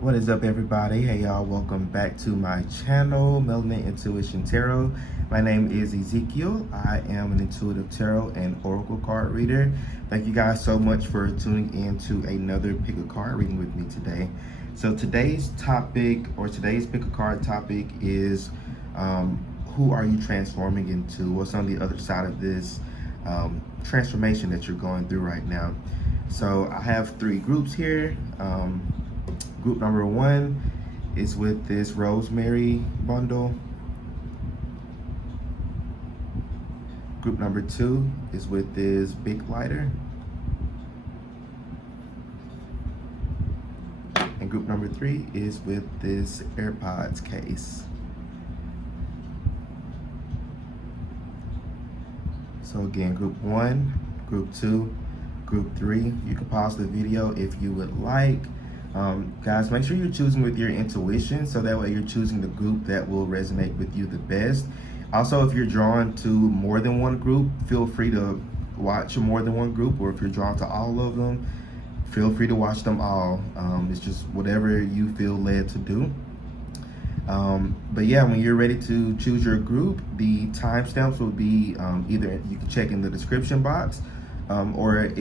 What is up, everybody? Hey y'all, welcome back to my channel, Melanin Intuition Tarot. My name is Ezekiel. I am an intuitive tarot and oracle card reader. Thank you guys so much for tuning in to another pick a card reading with me today. So today's topic, or today's pick a card topic, is who are you transforming into? What's on the other side of this transformation that you're going through right now? So I have three groups here. Group number one is with this rosemary bundle. Group number two is with this big lighter. And group number three is with this AirPods case. So again, group one, group two, group three. You can pause the video if you would like. Guys, make sure you're choosing with your intuition, so that way you're choosing the group that will resonate with you the best. Also, if you're drawn to more than one group, feel free to watch more than one group, or if you're drawn to all of them, feel free to watch them all. It's just whatever you feel led to do. But yeah, when you're ready to choose your group, the timestamps will be either you can check in the description box, or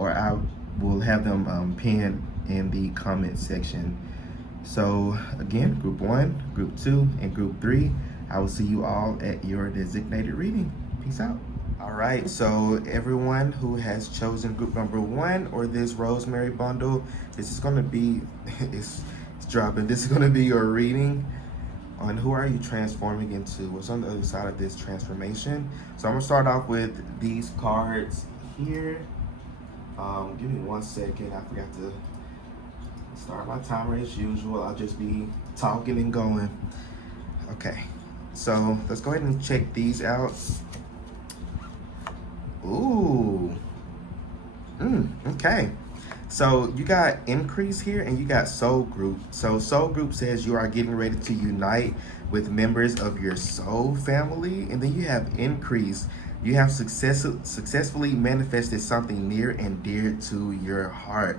I will have them pinned in the comment section. So again, group one, group two, and group three, I will see you all at your designated reading. Peace out. All right, so everyone who has chosen group number one, or this rosemary bundle, this is going to be it's dropping. This is going to be your reading on who are you transforming into, what's on the other side of this transformation. So I'm gonna start off with these cards here. Give me 1 second. I forgot to start my timer as usual. I'll just be talking and going. Okay, so let's go ahead and check these out. Ooh. Okay. So you got increase here, and you got soul group. So soul group says you are getting ready to unite with members of your soul family. And then you have increase. You have successfully manifested something near and dear to your heart.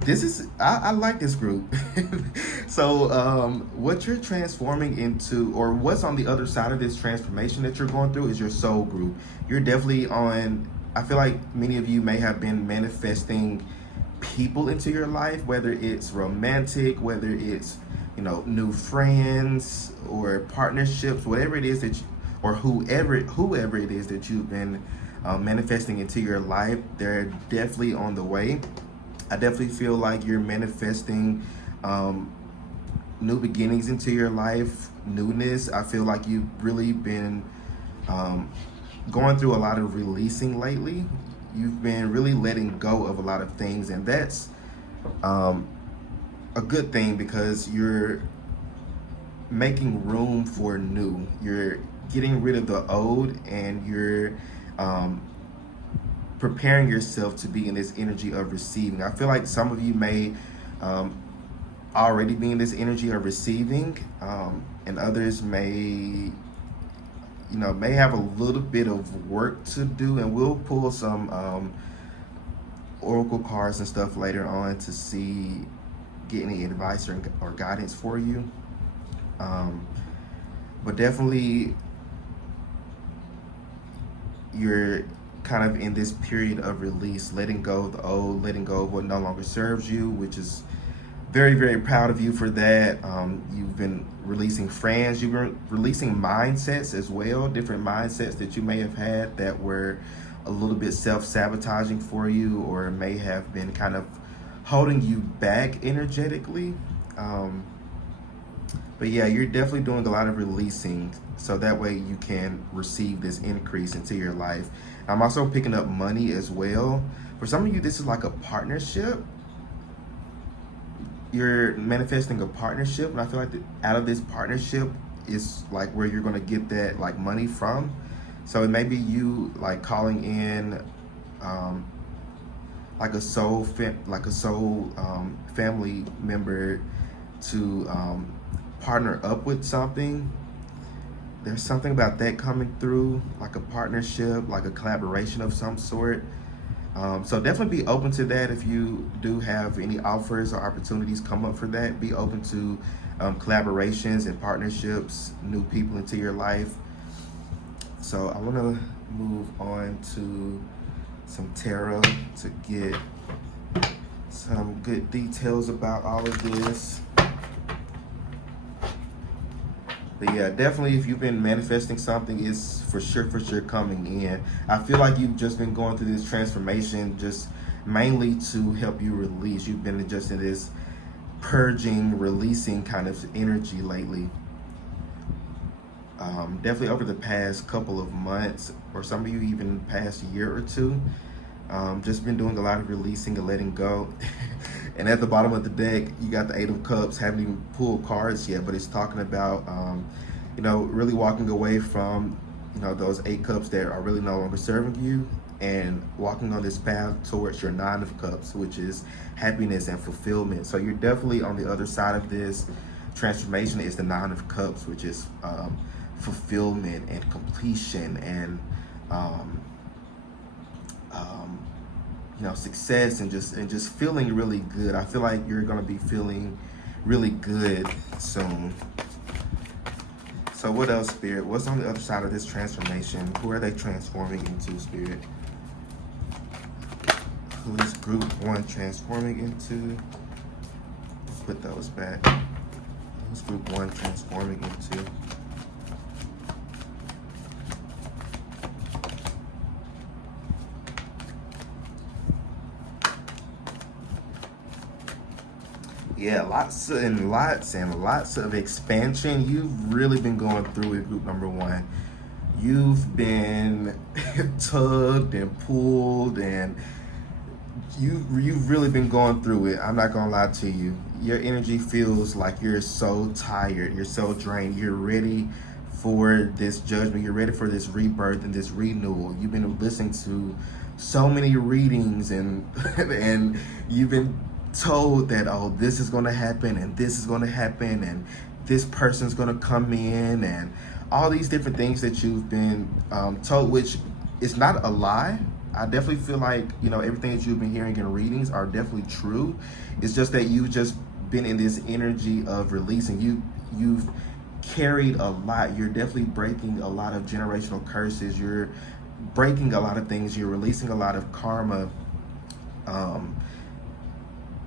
This is, I like this group. So what you're transforming into, or what's on the other side of this transformation that you're going through, is your soul group. You're definitely on, I feel like many of you may have been manifesting people into your life, whether it's romantic, whether it's, you know, new friends or partnerships, whatever it is that you, or whoever it is that you've been manifesting into your life, they're definitely on the way. I definitely feel like you're manifesting new beginnings into your life, newness. I feel like you've really been going through a lot of releasing lately. You've been really letting go of a lot of things, and that's a good thing, because you're making room for new. You're getting rid of the old, and you're preparing yourself to be in this energy of receiving. I feel like some of you may already be in this energy of receiving, and others may, you know, may have a little bit of work to do, and we'll pull some oracle cards and stuff later on to see, get any advice or guidance for you. But definitely you're kind of in this period of release, letting go of the old, letting go of what no longer serves you, which is very, very proud of you for that. You've been releasing friends, you've been releasing mindsets as well, different mindsets that you may have had that were a little bit self-sabotaging for you, or may have been kind of holding you back energetically. But yeah, you're definitely doing a lot of releasing, so that way you can receive this increase into your life. I'm also picking up money as well. For some of you, this is like a partnership. You're manifesting a partnership, and I feel like out of this partnership is like where you're gonna get that like money from. So it may be you like calling in like a soul family member to partner up with something. There's something about that coming through, like a partnership, like a collaboration of some sort. So definitely be open to that. If you do have any offers or opportunities come up for that, be open to collaborations and partnerships, new people into your life. So I want to move on to some tarot to get some good details about all of this. But yeah, definitely if you've been manifesting something, it's for sure coming in. I feel like you've just been going through this transformation just mainly to help you release. You've been just in this purging, releasing kind of energy lately. Definitely over the past couple of months, or some of you even past year or two. Just been doing a lot of releasing and letting go. And at the bottom of the deck, you got the Eight of Cups. Haven't even pulled cards yet, but it's talking about, really walking away from, those 8 cups that are really no longer serving you, and walking on this path towards your 9 of Cups, which is happiness and fulfillment. So you're definitely on the other side of this transformation. Is the 9 of Cups, which is fulfillment and completion and success and just feeling really good. I feel like you're gonna be feeling really good soon. So what else, Spirit? What's on the other side of this transformation? Who are they transforming into, Spirit? Who is group 1 transforming into? Put those back. Who's group 1 transforming into? Yeah, lots and lots of expansion. You've really been going through it, group number 1. You've been tugged and pulled, and you've really been going through it. I'm not gonna lie to you. Your energy feels like you're so tired. You're so drained. You're ready for this judgment. You're ready for this rebirth and this renewal. You've been listening to so many readings and and you've been told that, oh, this is going to happen and this is going to happen and this person's going to come in, and all these different things that you've been told, which is not a lie. I definitely feel like, everything that you've been hearing in readings are definitely true. It's just that you've just been in this energy of releasing. You've carried a lot. You're definitely breaking a lot of generational curses. You're breaking a lot of things. You're releasing a lot of karma.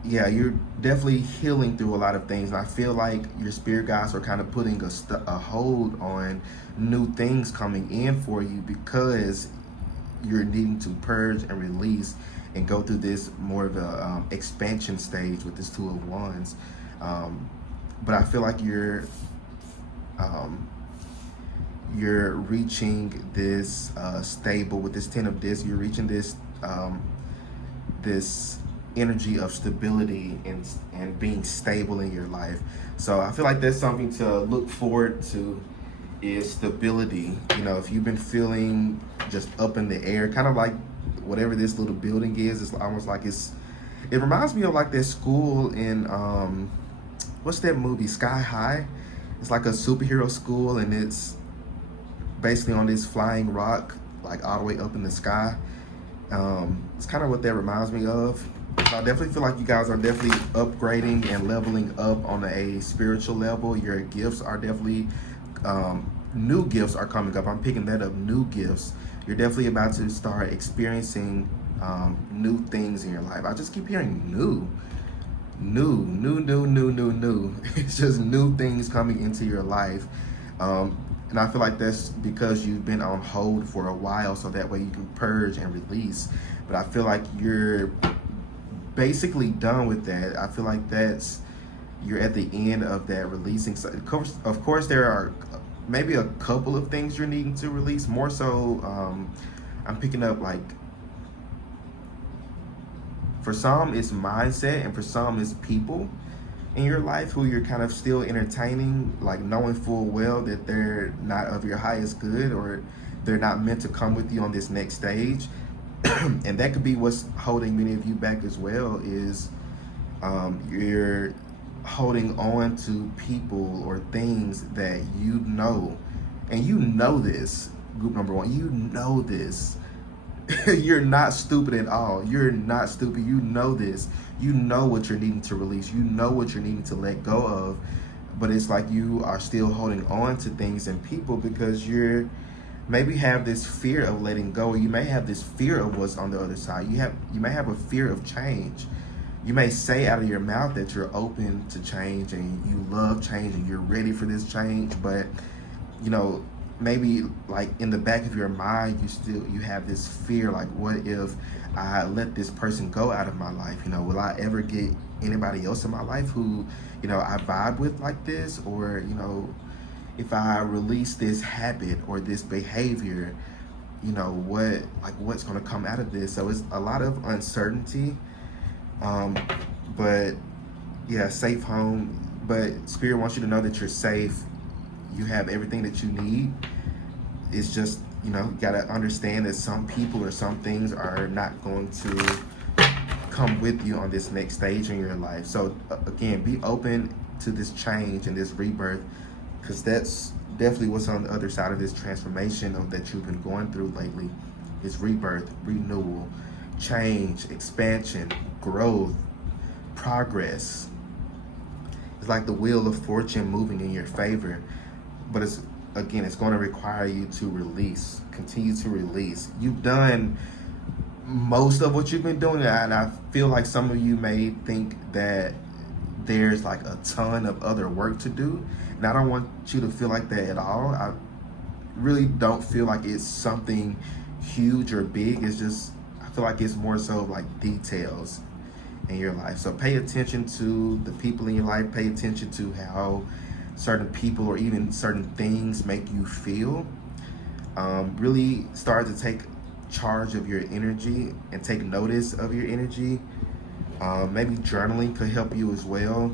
Yeah, you're definitely healing through a lot of things. And I feel like your spirit guides are kind of putting a hold on new things coming in for you, because you're needing to purge and release and go through this more of a expansion stage with this 2 of Wands. But I feel like you're reaching this stable with this 10 of Discs. You're reaching this this energy of stability and being stable in your life. So I feel like that's something to look forward to, is stability. If you've been feeling just up in the air, kind of like whatever this little building is, it's almost like it reminds me of like that school in what's that movie, Sky High? It's like a superhero school, and it's basically on this flying rock, like all the way up in the sky. It's kind of what that reminds me of. So I definitely feel like you guys are definitely upgrading and leveling up on a spiritual level. Your gifts are definitely, new gifts are coming up. I'm picking that up, new gifts. You're definitely about to start experiencing new things in your life. I just keep hearing new. It's just new things coming into your life. And I feel like that's because you've been on hold for a while, so that way you can purge and release. But I feel like you're basically done with that. I feel like you're at the end of that releasing. So of course, there are maybe a couple of things you're needing to release. More so, I'm picking up like, for some it's mindset, and for some it's people in your life who you're kind of still entertaining, like knowing full well that they're not of your highest good, or they're not meant to come with you on this next stage. And that could be what's holding many of you back as well, is you're holding on to people or things that and you know this, group number 1, you know this, You're not stupid at all. You're not stupid. You know this. You know what you're needing to release. You know what you're needing to let go of. But it's like you are still holding on to things and people because you're maybe have this fear of letting go. You may have this fear of what's on the other side. You may have a fear of change. You may say out of your mouth that you're open to change and you love change and you're ready for this change, but you know, maybe like in the back of your mind you have this fear, like, what if I let this person go out of my life? You know, will I ever get anybody else in my life who, you know, I vibe with like this? Or, you know, if I release this habit or this behavior, you know, what's going to come out of this? So it's a lot of uncertainty. But yeah, safe home. But Spirit wants you to know that you're safe. You have everything that you need. It's just, you know, you gotta understand that some people or some things are not going to come with you on this next stage in your life. So again, be open to this change and this rebirth, because that's definitely what's on the other side of this transformation that you've been going through lately. Is rebirth, renewal, change, expansion, growth, progress. It's like the wheel of fortune moving in your favor. But it's going to require you to release, continue to release. You've done most of what you've been doing, and I feel like some of you may think that there's like a ton of other work to do, and I don't want you to feel like that at all. I really don't feel like it's something huge or big. It's just, I feel like it's more so like details in your life. So pay attention to the people in your life. Pay attention to how certain people or even certain things make you feel. Really start to take charge of your energy and take notice of your energy. Maybe journaling could help you as well.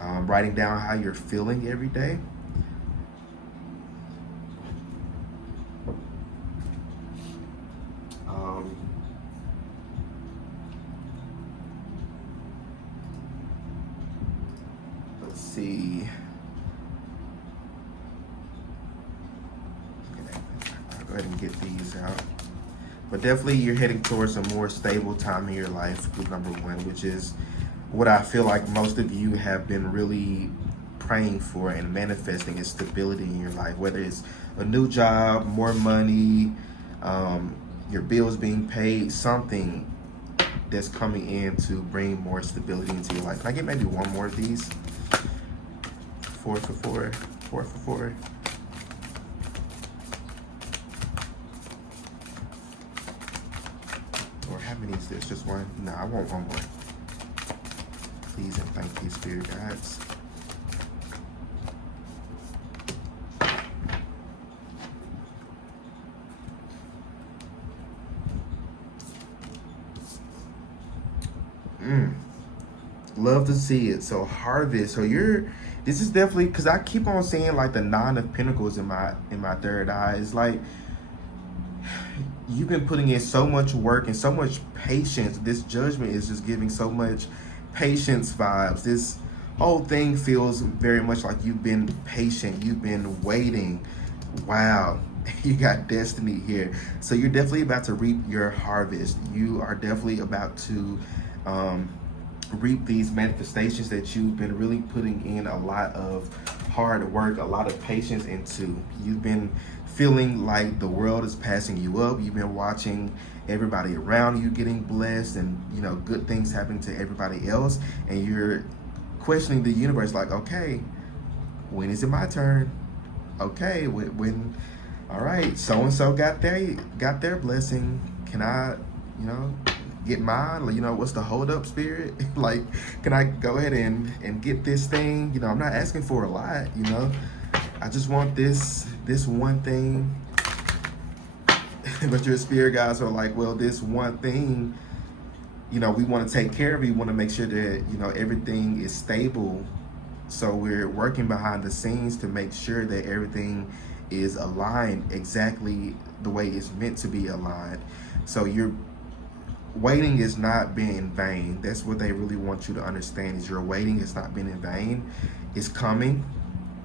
Writing down how you're feeling every day. Let's see. Go ahead and get these out. But definitely you're heading towards a more stable time in your life, group number one, which is what I feel like most of you have been really praying for and manifesting, is stability in your life, whether it's a new job, more money, your bills being paid, something that's coming in to bring more stability into your life. Can I get maybe one more of these? 4 for 4, 4 for 4. Or how many is this? Just one? No, I want one more. Please and thank you, Spirit Guides. Love to see it. So harvest. So this is definitely, because I keep on seeing like the 9 of Pentacles in my third eye. It's like you've been putting in so much work and so much patience. This judgment is just giving so much patience vibes. This whole thing feels very much like you've been patient. You've been waiting. Wow. You got destiny here. So you're definitely about to reap your harvest. You are definitely about to reap these manifestations that you've been really putting in a lot of hard work, a lot of patience into. You've been feeling like the world is passing you up. You've been watching everybody around you getting blessed and, you know, good things happening to everybody else. And you're questioning the universe like, okay, when is it my turn? Okay, when all right, so-and-so got their blessing. Can I, you know, get mine? You know, what's the hold up, Spirit? Like, can I go ahead and get this thing? You know, I'm not asking for a lot, you know. I just want this one thing. But your spirit guides are like, well, this one thing, you know, we want to take care of it. We want to make sure that, you know, everything is stable. So we're working behind the scenes to make sure that everything is aligned exactly the way it's meant to be aligned. So your waiting is not being in vain. That's what they really want you to understand, is your waiting is not being in vain. It's coming.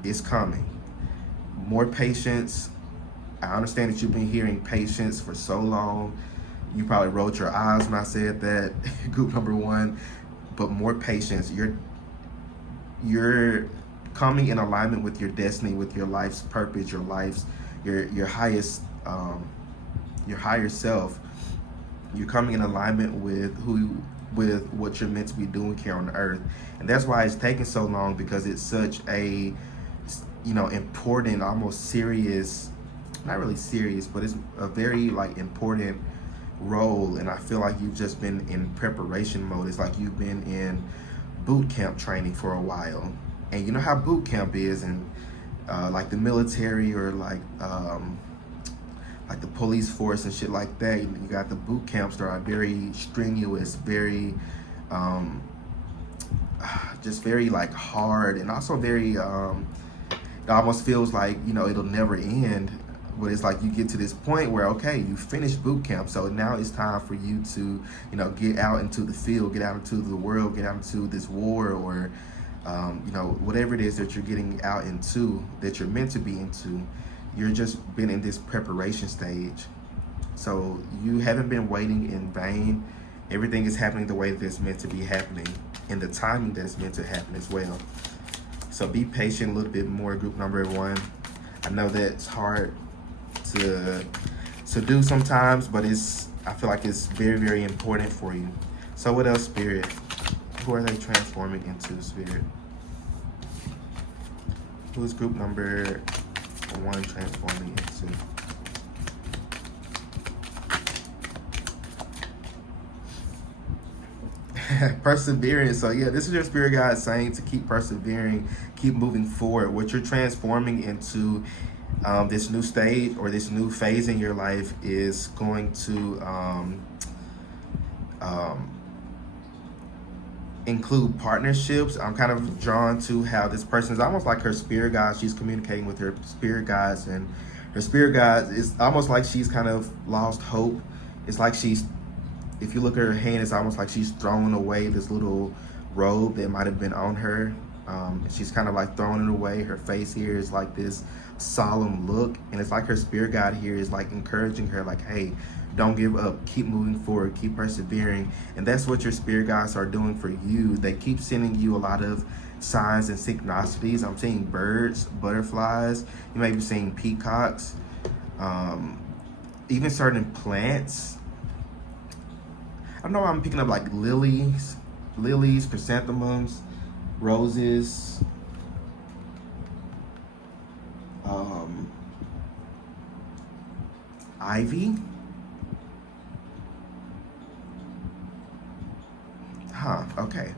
It's coming. More patience. I understand that you've been hearing patience for so long. You probably rolled your eyes when I said that, group number one, but more patience. You're coming in alignment with your destiny, with your life's purpose, your highest, your higher self. You're coming in alignment with with what you're meant to be doing here on earth. And that's why it's taking so long, because it's such a, important, almost serious, not really serious, but it's a very like important role. And I feel like you've just been in preparation mode. It's like you've been in boot camp training for a while. And you know how boot camp is, and like the military, or like the police force and shit like that. You got the boot camps that are very strenuous, very just very like hard, and also very it almost feels like, it'll never end. But it's like you get to this point where, okay, you finished boot camp, so now it's time for you to, get out into the field, get out into the world, get out into this war, or whatever it is that you're getting out into, that you're meant to be into. You're just been in this preparation stage. So you haven't been waiting in vain. Everything is happening the way that it's meant to be happening, in the timing that it's meant to happen as well. So be patient a little bit more, group number one. I know that's hard to do sometimes, but I feel like it's very, very important for you. So what else, Spirit? Who are they transforming into, Spirit? Who's group number one transforming into? Perseverance. So yeah, this is your spirit guide saying to keep persevering, keep moving forward. What you're transforming into, this new stage or this new phase in your life, is going to include partnerships. I'm kind of drawn to how this person is almost like her spirit guide. She's communicating with her spirit guides, and her spirit guides, is almost like she's kind of lost hope. It's like if you look at her hand, it's almost like she's throwing away this little robe that might have been on her. She's kind of like throwing it away. Her face here is like this solemn look, and it's like her spirit guide here is like encouraging her, like, hey, don't give up, keep moving forward, keep persevering. And that's what your spirit guides are doing for you. They keep sending you a lot of signs and synchronicities. I'm seeing birds, butterflies, you may be seeing peacocks, even certain plants. I don't know, I'm picking up like lilies, chrysanthemums, roses, ivy. Okay.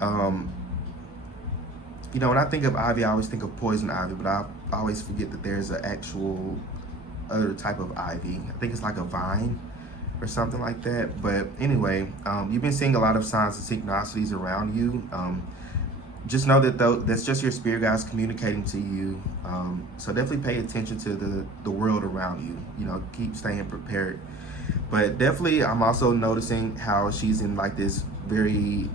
When I think of ivy, I always think of poison ivy, but I always forget that there's an actual other type of ivy. I think it's like a vine or something like that. But anyway, you've been seeing a lot of signs and synchronicities around you. Just know that that's just your spirit guides communicating to you. So definitely pay attention to the world around you. Keep staying prepared. But definitely, I'm also noticing how she's in like this very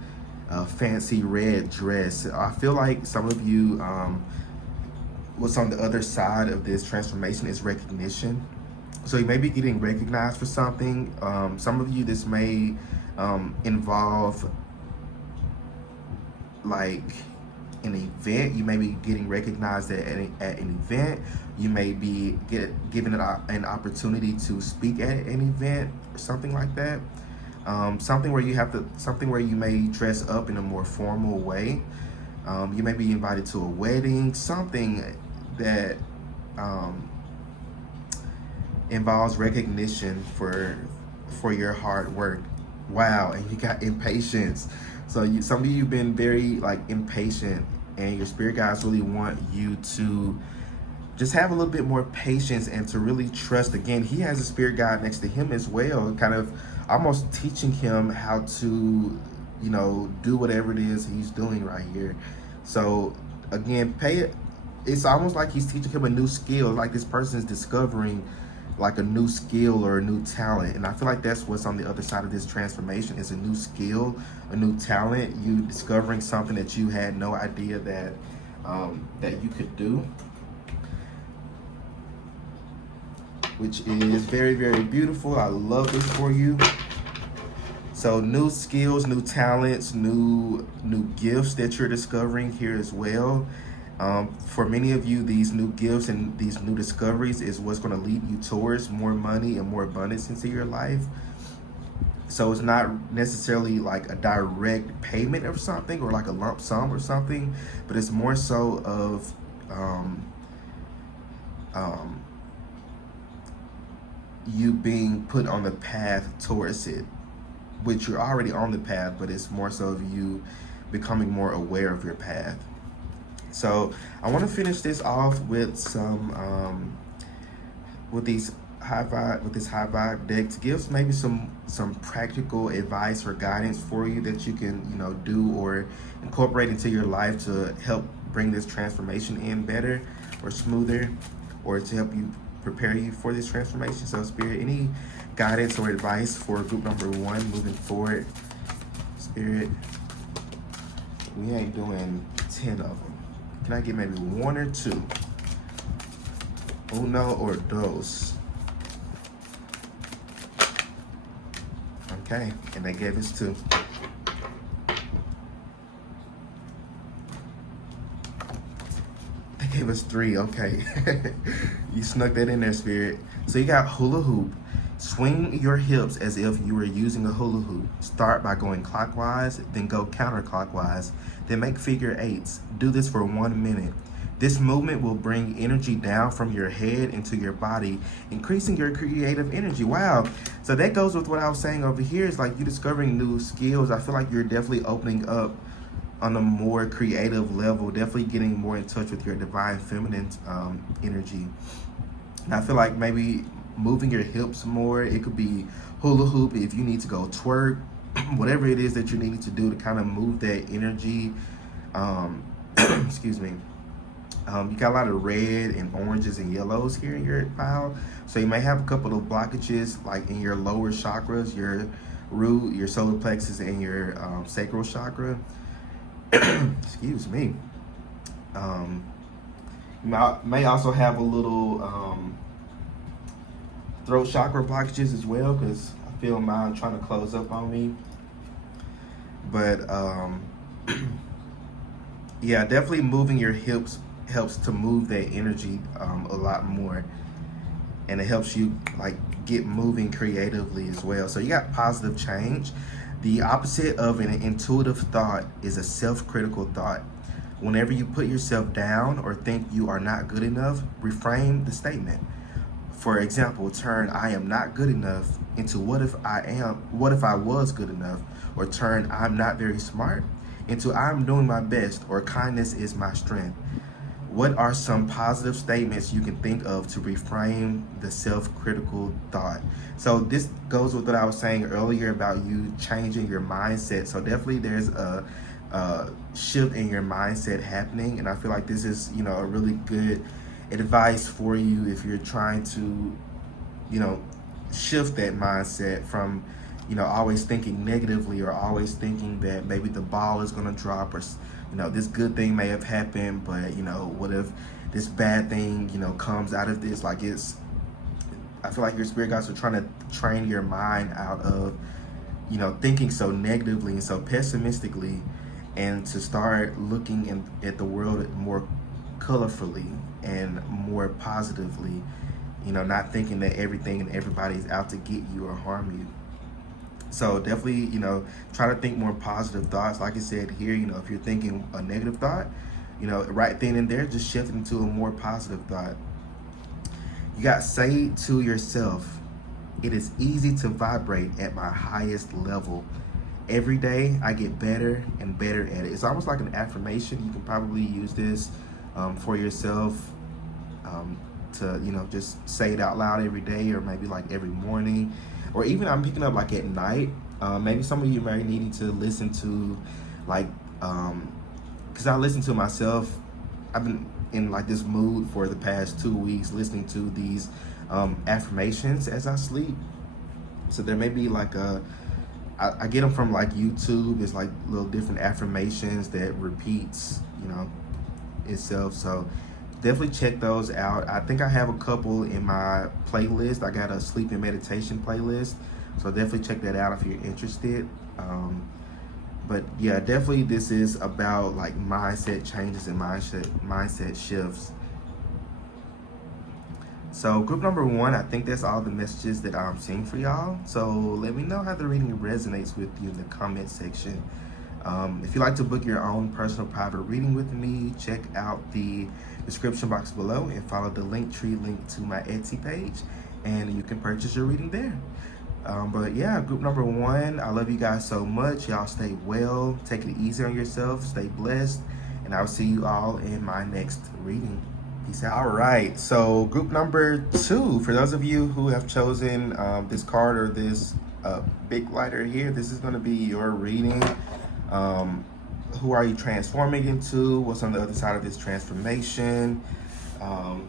fancy red dress. I feel like some of you, what's on the other side of this transformation is recognition. So you may be getting recognized for something. Some of you, this may involve like an event. You may be getting recognized at an event. You may be given an opportunity to speak at an event or something like that. Something where you may dress up in a more formal way. You may be invited to a wedding, something that involves recognition for your hard work. Wow, and you got impatience. So some of you have been very like impatient, and your spirit guides really want you to just have a little bit more patience and to really trust. Again, he has a spirit guide next to him as well, kind of almost teaching him how to, do whatever it is he's doing right here. So again, it's almost like he's teaching him a new skill, like this person's discovering like a new skill or a new talent. And I feel like that's what's on the other side of this transformation, is a new skill, a new talent. You discovering something that you had no idea that you could do. which is very, very beautiful. I love this for you. So new skills, new talents, new gifts that you're discovering here as well. For many of you, these new gifts and these new discoveries is what's going to lead you towards more money and more abundance into your life. So it's not necessarily like a direct payment of something or like a lump sum or something, but it's more so of you being put on the path towards it, which you're already on the path, but it's more so of you becoming more aware of your path. So I want to finish this off with some with this high vibe deck to give maybe some practical advice or guidance for you that you can do or incorporate into your life to help bring this transformation in better or smoother, or to help you prepare you for this transformation. So Spirit, any guidance or advice for group number 1 moving forward? Spirit, we ain't doing 10 of them. Can I get maybe 1 or 2? Uno or dos? Okay, and they gave us 2. They gave us 3, okay. You snuck that in there, Spirit. So you got hula hoop. Swing your hips as if you were using a hula hoop. Start by going clockwise, then go counterclockwise, then make figure 8s. Do this for 1 minute. This movement will bring energy down from your head into your body, increasing your creative energy. Wow. So that goes with what I was saying over here. Is like you discovering new skills. I feel like you're definitely opening up on a more creative level, definitely getting more in touch with your divine feminine energy. And I feel like maybe moving your hips more. It could be hula hoop if you need to go twerk, whatever it is that you need to do to kind of move that energy. Excuse me. You got a lot of red and oranges and yellows here in your pile. So you may have a couple of blockages like in your lower chakras, your root, your solar plexus, and your sacral chakra. Excuse me. You may also have a little throat chakra blockages as well, because I feel mine trying to close up on me. But yeah, definitely moving your hips helps to move that energy a lot more, and it helps you like get moving creatively as well. So you got positive change. The opposite of an intuitive thought is a self-critical thought. Whenever you put yourself down or think you are not good enough, reframe the statement. For example, turn "I am not good enough" into what if I was good enough, or turn "I'm not very smart" into "I'm doing my best," or "kindness is my strength." What are some positive statements you can think of to reframe the self-critical thought? So this goes with what I was saying earlier about you changing your mindset. So definitely there's a shift in your mindset happening, and I feel like this is a really good advice for you if you're trying to shift that mindset from always thinking negatively, or always thinking that maybe the ball is going to drop, or this good thing may have happened, but what if this bad thing comes out of this. Like I feel like your spirit guides are trying to train your mind out of thinking so negatively and so pessimistically, and to start looking at the world more colorfully and more positively, not thinking that everything and everybody is out to get you or harm you. So definitely, try to think more positive thoughts. Like I said here, if you're thinking a negative thought, right then and there, just shift into a more positive thought. You got say to yourself, "It is easy to vibrate at my highest level. Every day I get better and better at it." It's almost like an affirmation. You can probably use this for yourself to just say it out loud every day, or maybe like every morning, or even I'm picking up like at night. Maybe some of you may need to listen to like because I listen to myself. I've been in like this mood for the past 2 weeks listening to these affirmations as I sleep. So there may be like I get them from like YouTube. It's like little different affirmations that repeats itself. So definitely check those out. I think I have a couple in my playlist. I got a sleep and meditation playlist, so definitely check that out if you're interested. But yeah, definitely this is about like mindset changes and mindset shifts. So group number one, I think that's all the messages that I'm seeing for y'all. So let me know how the reading resonates with you in the comment section. If you'd like to book your own personal private reading with me, check out the description box below and follow the Linktree link to my Etsy page, and you can purchase your reading there. But yeah, group number one, I love you guys so much. Y'all stay well, take it easy on yourself, stay blessed, and I'll see you all in my next reading. Peace out. All right, so group number two, for those of you who have chosen this card or this big lighter here, this is going to be your reading. Who are you transforming into? What's on the other side of this transformation? Okay.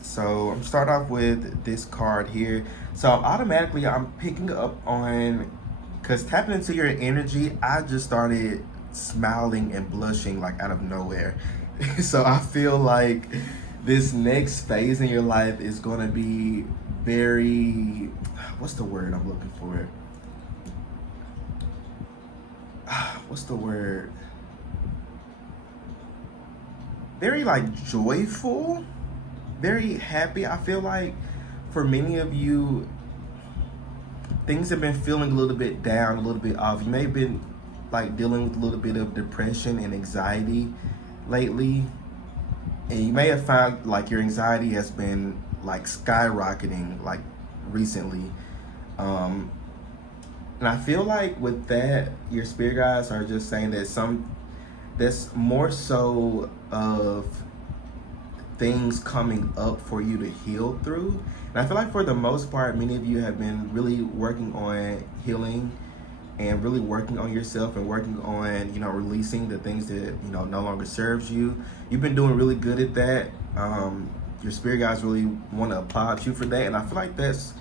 So I'm start off with this card here. So automatically I'm picking up on, because tapping into your energy, I just started smiling and blushing like out of nowhere. So I feel like this next phase in your life is going to be very, what's the word I'm looking for? What's the word? Very like joyful, very happy. I feel like for many of you, things have been feeling a little bit down, a little bit off. You may have been like dealing with a little bit of depression and anxiety lately. And you may have found like your anxiety has been like skyrocketing like recently. And I feel like with that, your spirit guides are just saying that that's more so of things coming up for you to heal through. And I feel like for the most part, many of you have been really working on healing and really working on yourself and working on, releasing the things that, no longer serves you. You've been doing really good at that. Your spirit guides really want to applaud you for that. And I feel like that's,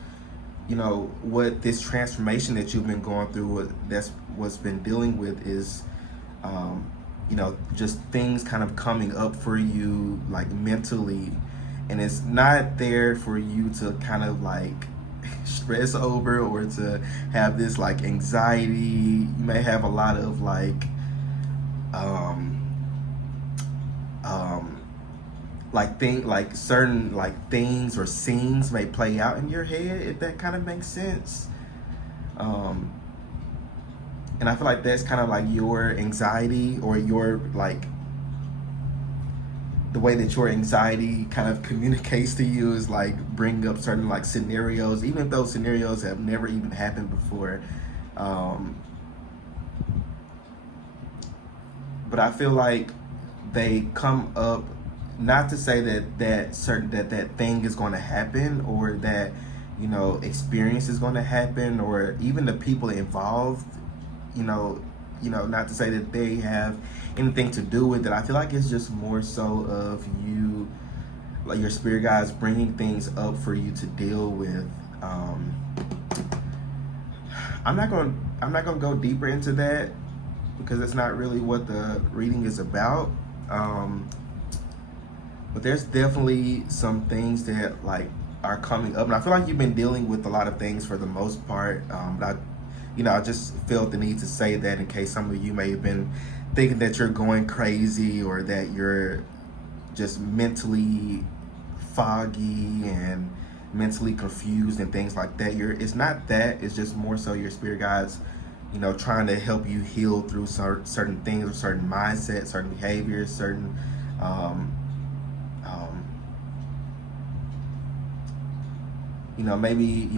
what this transformation that you've been going through, that's what's been dealing with is, just things kind of coming up for you, like mentally. And it's not there for you to kind of like stress over or to have this like anxiety. You may have a lot of certain like things or scenes may play out in your head, if that kind of makes sense. And I feel like that's kind of like your anxiety, or your like the way that your anxiety kind of communicates to you is like bringing up certain like scenarios, even if those scenarios have never even happened before. But I feel like they come up not to say that thing is going to happen, or that experience is going to happen, or even the people involved, not to say that they have anything to do with it. I feel like it's just more so of you, like your spirit guides bringing things up for you to deal with. I'm not gonna go deeper into that because it's not really what the reading is about. But there's definitely some things that like are coming up, and I feel like you've been dealing with a lot of things for the most part. But I just felt the need to say that in case some of you may have been thinking that you're going crazy, or that you're just mentally foggy and mentally confused and things like that. It's not that. It's just more so your spirit guides, trying to help you heal through certain things, or certain mindsets, certain behaviors, certain maybe,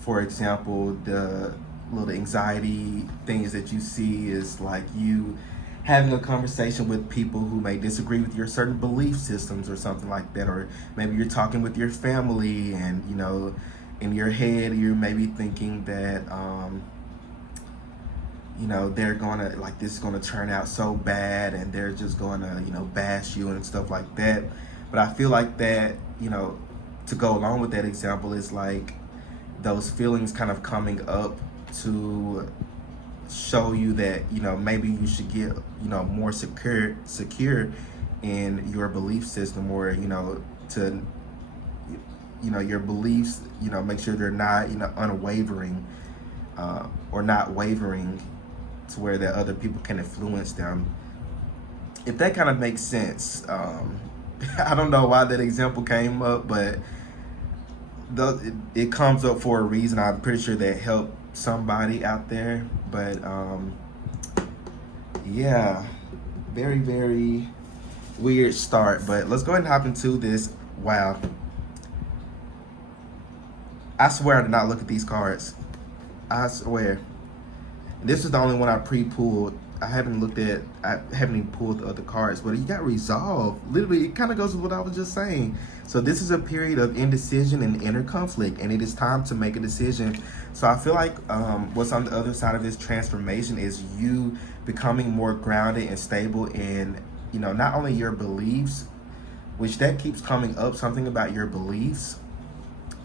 for example, the little anxiety things that you see is like you having a conversation with people who may disagree with your certain belief systems or something like that. Or maybe you're talking with your family and, in your head, you're maybe thinking that, they're gonna, like, this is gonna turn out so bad and they're just gonna, bash you and stuff like that. But I feel like that, to go along with that example is like those feelings kind of coming up to show you that, you know, maybe you should get, you know, more secure in your belief system, or, you know, to, you know, your beliefs, you know, make sure they're not, you know, unwavering, or not wavering to where that other people can influence them. If that kind of makes sense. I don't know why that example came up, but it comes up for a reason. I'm pretty sure that helped somebody out there. But yeah, very, very weird start. But let's go ahead and hop into this. Wow. I swear I did not look at these cards. I swear. This is the only one I pre-pulled. I haven't even pulled the other cards, but you got resolve. Literally, it kind of goes with what I was just saying. So this is a period of indecision and inner conflict, and it is time to make a decision. So I feel like what's on the other side of this transformation is you becoming more grounded and stable in, you know, not only your beliefs, which that keeps coming up, something about your beliefs.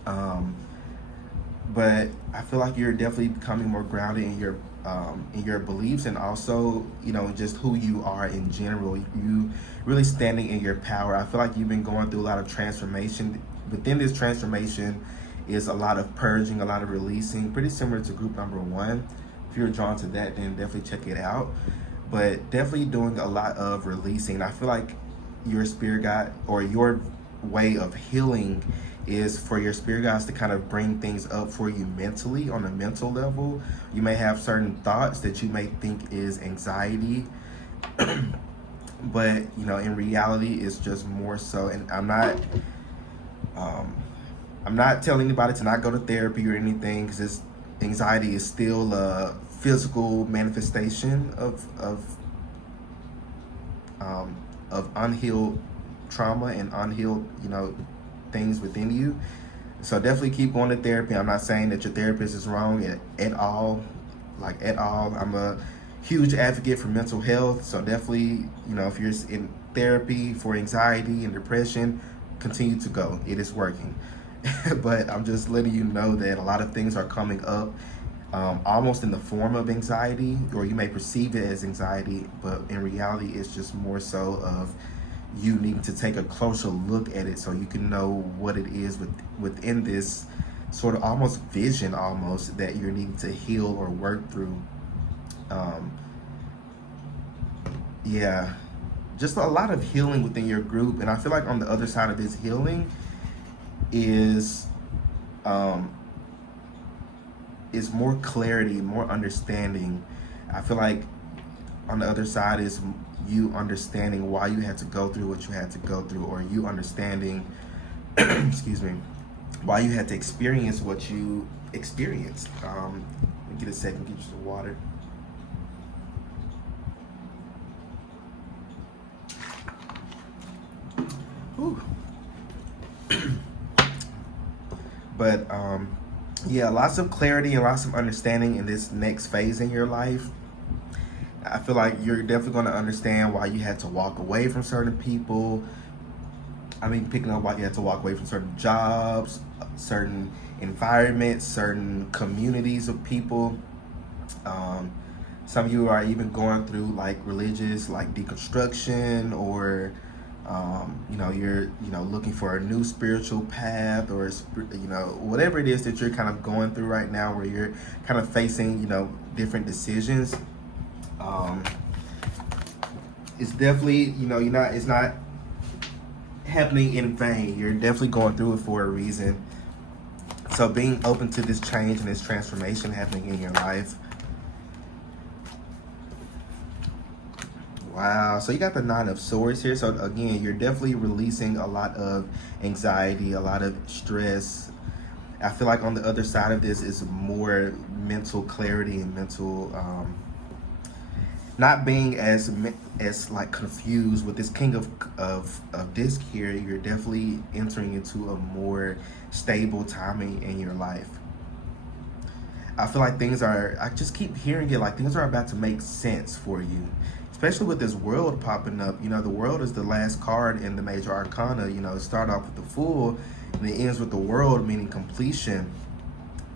But I feel like you're definitely becoming more grounded in your beliefs, and also, you know, just who you are in general. You really standing in your power. I feel like you've been going through a lot of transformation. Within this transformation is a lot of purging, a lot of releasing, pretty similar to group number 1. If you're drawn to that, then definitely check it out. But definitely doing a lot of releasing. I feel like your spirit guide, or your way of healing, is for your spirit guides to kind of bring things up for you mentally, on a mental level. You may have certain thoughts that you may think is anxiety, but, you know, in reality, it's just more so. And I'm not telling anybody to not go to therapy or anything, because this anxiety is still a physical manifestation of unhealed trauma and unhealed, you know, things within you. So definitely keep going to therapy. I'm not saying that your therapist is wrong at all, like at all. I'm a huge advocate for mental health. So definitely, you know, if you're in therapy for anxiety and depression, continue to go. It is working. But I'm just letting you know that a lot of things are coming up, almost in the form of anxiety, or you may perceive it as anxiety, but in reality, it's just more so of you need to take a closer look at it so you can know what it is within this sort of almost vision that you're needing to heal or work through. Yeah, just a lot of healing within your group. And I feel like on the other side of this healing is more clarity, more understanding. I feel like on the other side is you understanding why you had to go through what you had to go through, or you understanding, excuse me, why you had to experience what you experienced. Let me get a second, get you some water. Whew. But yeah, lots of clarity and lots of understanding in this next phase in your life. I feel like you're definitely going to understand why you had to walk away from certain people. I mean, picking up why you had to walk away from certain jobs, certain environments, certain communities of people. Some of you are even going through like religious, like deconstruction, or you know, you're, you know, looking for a new spiritual path, or, you know, whatever it is that you're kind of going through right now, where you're kind of facing, you know, different decisions. It's definitely, you know, it's not happening in vain. You're definitely going through it for a reason. So being open to this change and this transformation happening in your life. Wow. So you got the 9 of Swords here. So again, you're definitely releasing a lot of anxiety, a lot of stress. I feel like on the other side of this is more mental clarity and mental, not being as like confused with this King of disc here. You're definitely entering into a more stable timing in your life. I feel like I just keep hearing it, like things are about to make sense for you, especially with this World popping up. You know, the World is the last card in the major arcana. You know, it started off with the Fool and it ends with the World, meaning completion.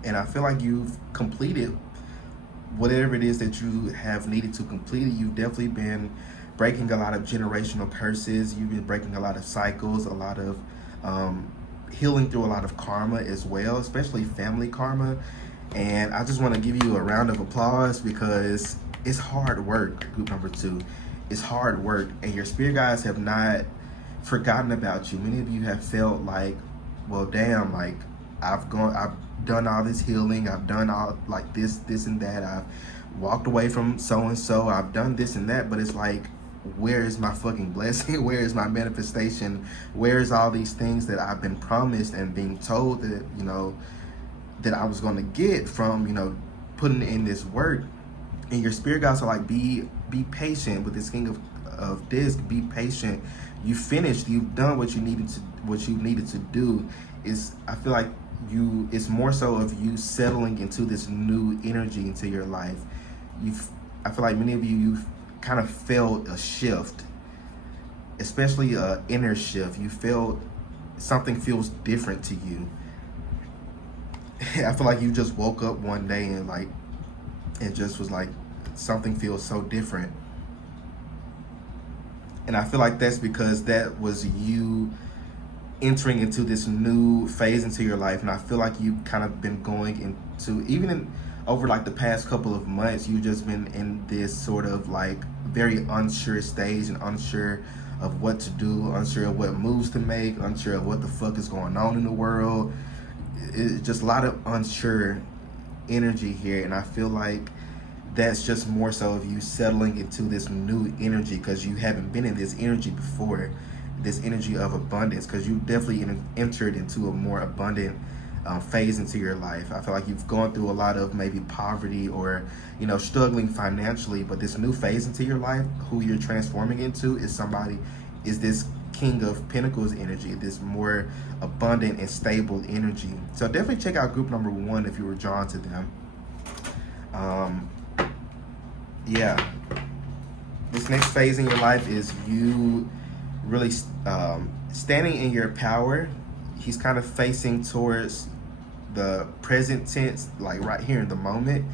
And I feel like you've completed whatever it is that you have needed to complete it, you've definitely been breaking a lot of generational curses. You've been breaking a lot of cycles, a lot of healing through a lot of karma as well, especially family karma. And I just want to give you a round of applause because it's hard work, group number 2. It's hard work, and your spirit guides have not forgotten about you. Many of you have felt like, well, damn, like I've done all this healing, I've done all like this and that, I've walked away from so and so, I've done this and that, but it's like, where is my fucking blessing? Where is my manifestation? Where is all these things that I've been promised and being told that, you know, that I was going to get from, you know, putting in this work? And your spirit guides are like, be patient with this king of disc. Be patient. You finished. You've done what you needed to do. I feel like it's more so of you settling into this new energy into your life. I feel like many of you've kind of felt a shift, especially an inner shift. You felt something feels different to you. I feel like you just woke up one day and like it just was like something feels so different. And I feel like that's because that was you entering into this new phase into your life. And I feel like you've kind of been going into, over like the past couple of months, you've just been in this sort of like very unsure stage and unsure of what to do, unsure of what moves to make, unsure of what the fuck is going on in the world. It's just a lot of unsure energy here. And I feel like that's just more so of you settling into this new energy because you haven't been in this energy before, this energy of abundance, because you definitely entered into a more abundant phase into your life. I feel like you've gone through a lot of maybe poverty or, you know, struggling financially, but this new phase into your life, who you're transforming into is this King of Pentacles energy, this more abundant and stable energy. So definitely check out group number 1 if you were drawn to them. Yeah, this next phase in your life is you really standing in your power. He's kind of facing towards the present tense, like right here in the moment.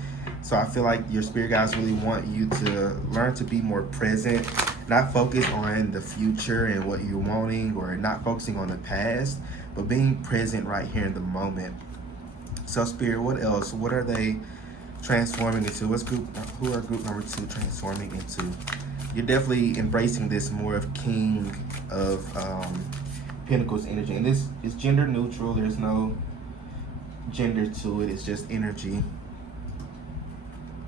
So I feel like your spirit guides really want you to learn to be more present, not focus on the future and what you're wanting, or not focusing on the past, but being present right here in the moment. So spirit, what else? What are they transforming into? Who are group number 2 transforming into? You're definitely embracing this more of King of Pentacles energy, and this is gender neutral. There's no gender to it. It's just energy,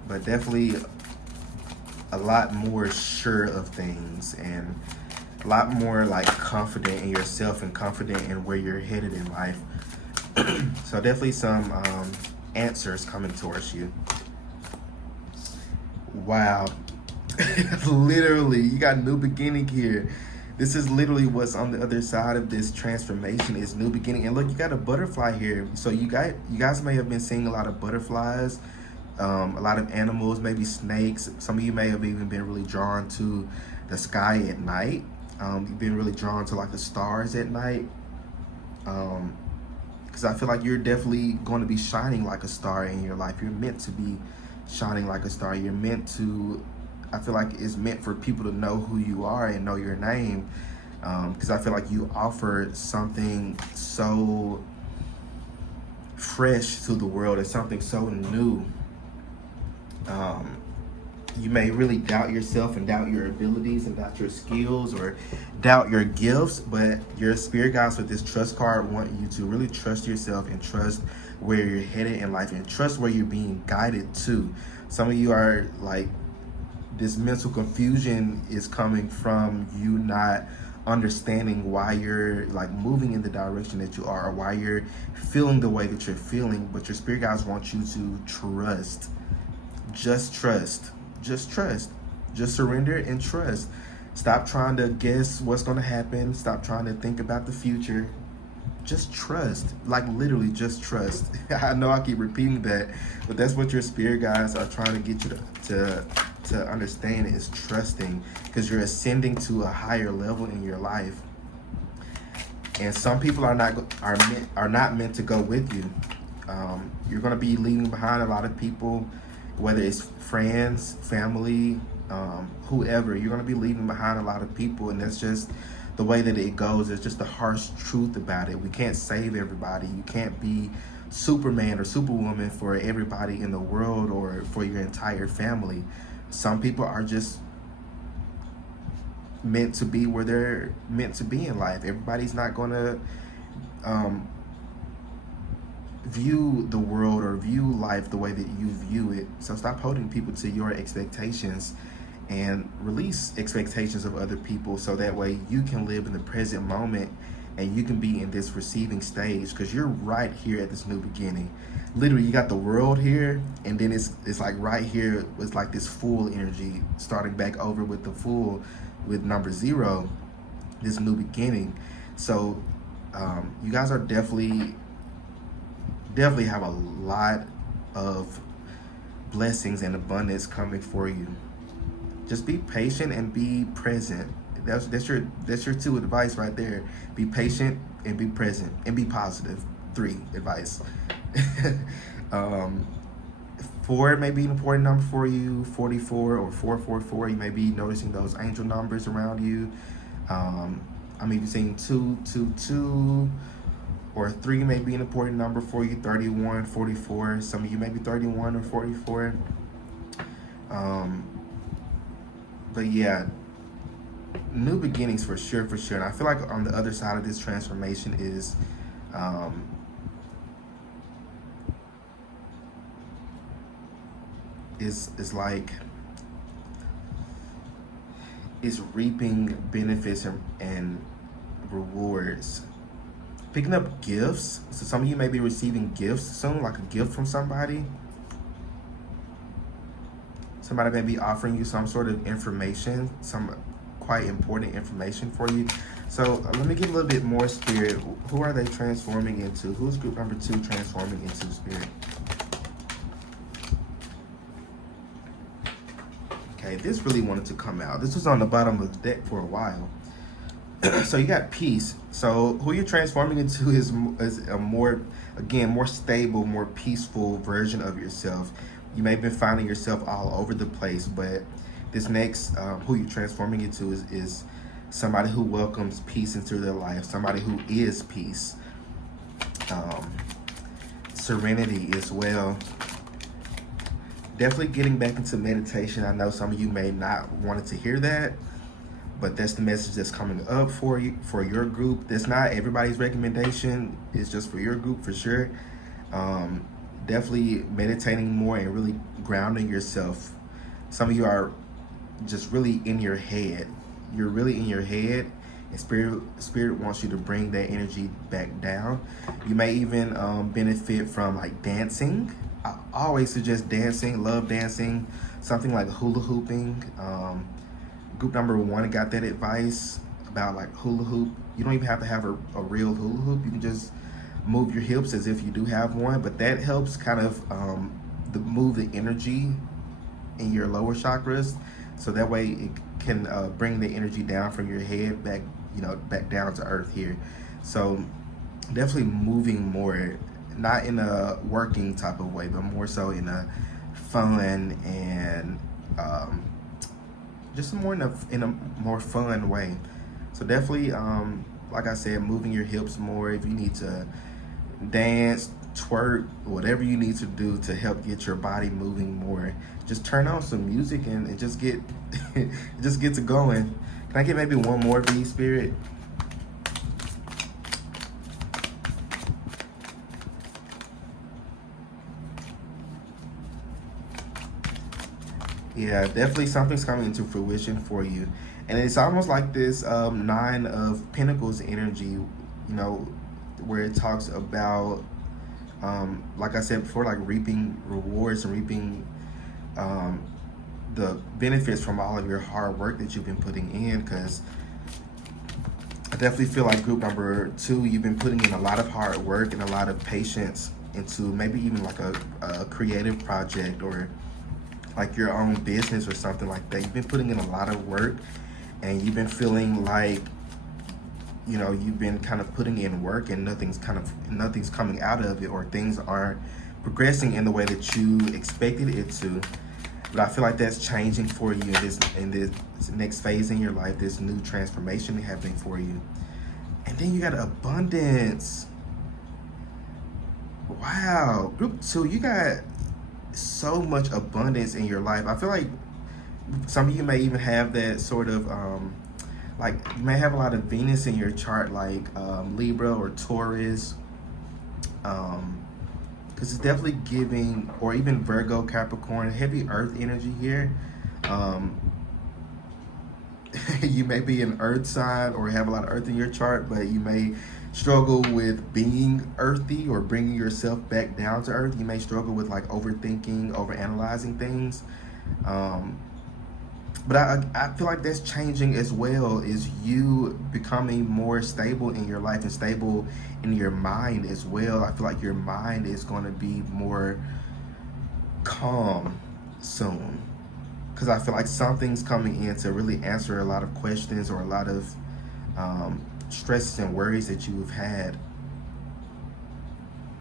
but definitely a lot more sure of things and a lot more like confident in yourself and confident in where you're headed in life. So definitely some answers coming towards you. Wow. Literally, you got new beginning here. This is literally what's on the other side of this transformation, is new beginning. And look, you got a butterfly here. So you guys may have been seeing a lot of butterflies, a lot of animals, maybe snakes. Some of you may have even been really drawn to the sky at night. You've been really drawn to like the stars at night. Because I feel like you're definitely going to be shining like a star in your life. You're meant to be shining like a star. You're meant to, I feel like it's meant for people to know who you are and know your name. Because I feel like you offer something so fresh to the world. It's something so new. You may really doubt yourself and doubt your abilities and doubt your skills or doubt your gifts, but your spirit guides with this trust card want you to really trust yourself and trust where you're headed in life and trust where you're being guided to. Some of you are like, this mental confusion is coming from you not understanding why you're like moving in the direction that you are, or why you're feeling the way that you're feeling. But your spirit guides want you to trust. Just trust. Just trust. Just surrender and trust. Stop trying to guess what's going to happen. Stop trying to think about the future. Just trust. Like literally just trust. I know I keep repeating that, but that's what your spirit guides are trying to get you to understand, is trusting, because you're ascending to a higher level in your life. And some people are not meant to go with you. You're going to be leaving behind a lot of people whether it's friends, family, whoever, you're going to be leaving behind a lot of people, and that's just the way that it goes. It's just the harsh truth about it. We can't save everybody. You can't be Superman or Superwoman for everybody in the world or for your entire family. Some people are just meant to be where they're meant to be in life. Everybody's not going to view the world or view life the way that you view it. So stop holding people to your expectations and release expectations of other people, so that way you can live in the present moment and you can be in this receiving stage, because you're right here at this new beginning. Literally, you got the world here, and then it's like right here was like this full energy starting back over with the full, with number 0, this new beginning. So you guys are definitely have a lot of blessings and abundance coming for you. Just be patient and be present. That's your 2 advice right there. Be patient and be present and be positive. 3 advice. 4 may be an important number for you. 44 or 444. You may be noticing those angel numbers around you. I'm even seeing 222. Or 3 may be an important number for you. 31, 44. Some of you may be 31 or 44. But yeah, new beginnings for sure. And I feel like on the other side of this transformation is like it's reaping benefits and rewards. Picking up gifts. So some of you may be receiving gifts soon, like a gift from somebody. Somebody may be offering you some sort of information, some quite important information for you. So let me get a little bit more, Spirit. Who are they transforming into? Who's group number 2 transforming into, Spirit? Okay, this really wanted to come out. This was on the bottom of the deck for a while. So you got peace. So who you're transforming into is a more stable, more peaceful version of yourself. You may have been finding yourself all over the place, but this next who you're transforming into is somebody who welcomes peace into their life, somebody who is peace. Serenity as well. Definitely getting back into meditation. I know some of you may not want to hear that, but that's the message that's coming up for you, for your group. That's not everybody's recommendation. It's just for your group for sure. Definitely meditating more and really grounding yourself. Some of you are just really in your head. You're really in your head, and spirit wants you to bring that energy back down. You may even benefit from like dancing. I always suggest dancing. Love dancing. Something like hula hooping. Group number 1 got that advice about like hula hoop. You don't even have to have a real hula hoop. You can just move your hips as if you do have one, but that helps kind of move the energy in your lower chakras, so that way it can bring the energy down from your head back down to earth here. So definitely moving more, not in a working type of way, but more so in a fun and just more in a more fun way. So definitely, like I said, moving your hips more. If you need to dance, twerk, whatever you need to do to help get your body moving more, just turn on some music and just get to going. Can I get maybe one more, V, Spirit? Yeah, definitely something's coming into fruition for you. And it's almost like this 9 of Pentacles energy, where it talks about, like I said before, like reaping rewards and reaping the benefits from all of your hard work that you've been putting in. Because I definitely feel like group number 2, you've been putting in a lot of hard work and a lot of patience into maybe even like a creative project or like your own business or something like that. You've been putting in a lot of work, and you've been feeling like, you've been kind of putting in work and nothing's coming out of it, or things aren't progressing in the way that you expected it to. But I feel like that's changing for you in this next phase in your life, this new transformation happening for you. And then you got abundance. Wow, group 2, you got so much abundance in your life. I feel like some of you may even have that sort of like you may have a lot of Venus in your chart, like Libra or Taurus, because it's definitely giving, or even Virgo, Capricorn, heavy earth energy here. You may be an earth sign or have a lot of earth in your chart, but you may struggle with being earthy or bringing yourself back down to earth. You may struggle with like overthinking, overanalyzing things. But I feel like that's changing as well, is you becoming more stable in your life and stable in your mind as well. I feel like your mind is going to be more calm soon, because I feel like something's coming in to really answer a lot of questions or a lot of stresses and worries that you've had.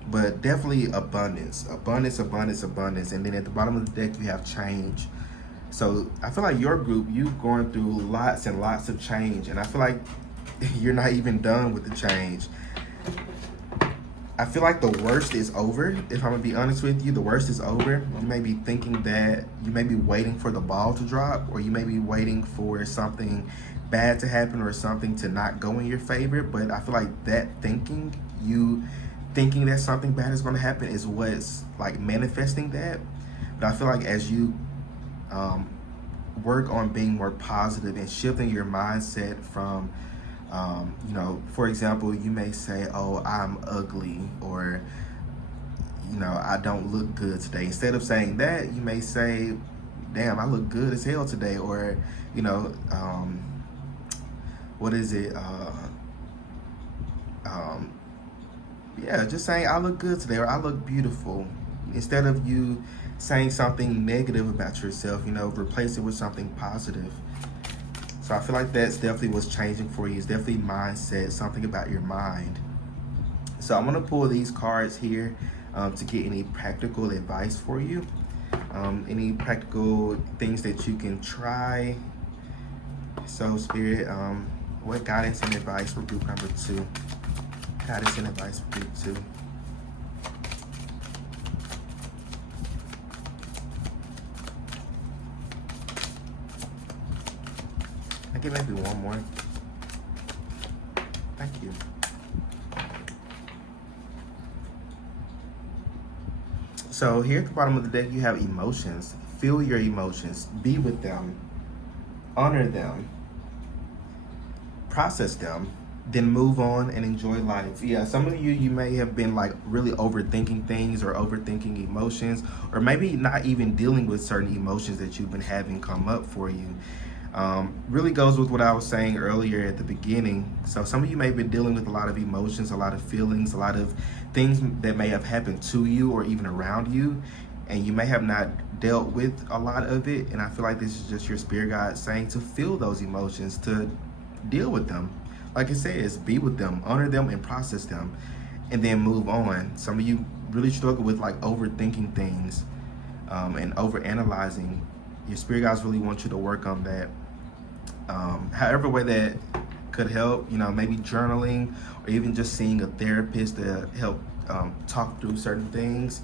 But definitely abundance, abundance, abundance, abundance. And then at the bottom of the deck, you have change. So I feel like your group, you've gone through lots and lots of change, and I feel like you're not even done with the change. I feel like the worst is over. If I'm gonna be honest with you, the worst is over. You may be thinking that, you may be waiting for the ball to drop, or you may be waiting for something bad to happen or something to not go in your favor. But I feel like that thinking, you thinking that something bad is gonna happen, is what's like manifesting that. But I feel like as you work on being more positive and shifting your mindset from, you know, for example, you may say, oh, I'm ugly, or, you know, I don't look good today. Instead of saying that, you may say, damn, I look good as hell today. Or, you know, what is it? Yeah, just saying I look good today, or I look beautiful. Instead of you saying something negative about yourself, you know, replace it with something positive. So I feel like that's definitely what's changing for you. It's definitely mindset, something about your mind. So I'm gonna pull these cards here to get any practical advice for you. Any practical things that you can try. So Spirit, what guidance and advice for group number 2? Guidance and advice for group 2. I get maybe one more. Thank you. So here at the bottom of the deck, you have emotions. Feel your emotions. Be with them. Honor them. Process them. Then move on and enjoy life. Yeah, some of you may have been like really overthinking things or overthinking emotions, or maybe not even dealing with certain emotions that you've been having come up for you. Really goes with what I was saying earlier at the beginning. So some of you may have been dealing with a lot of emotions, a lot of feelings, a lot of things that may have happened to you or even around you, and you may have not dealt with a lot of it. And I feel like this is just your spirit guide saying to feel those emotions, to deal with them. Like it says, be with them, honor them, and process them, and then move on. Some of you really struggle with like overthinking things and overanalyzing. Your spirit guides really want you to work on that. However way that could help, you know, maybe journaling, or even just seeing a therapist to help talk through certain things,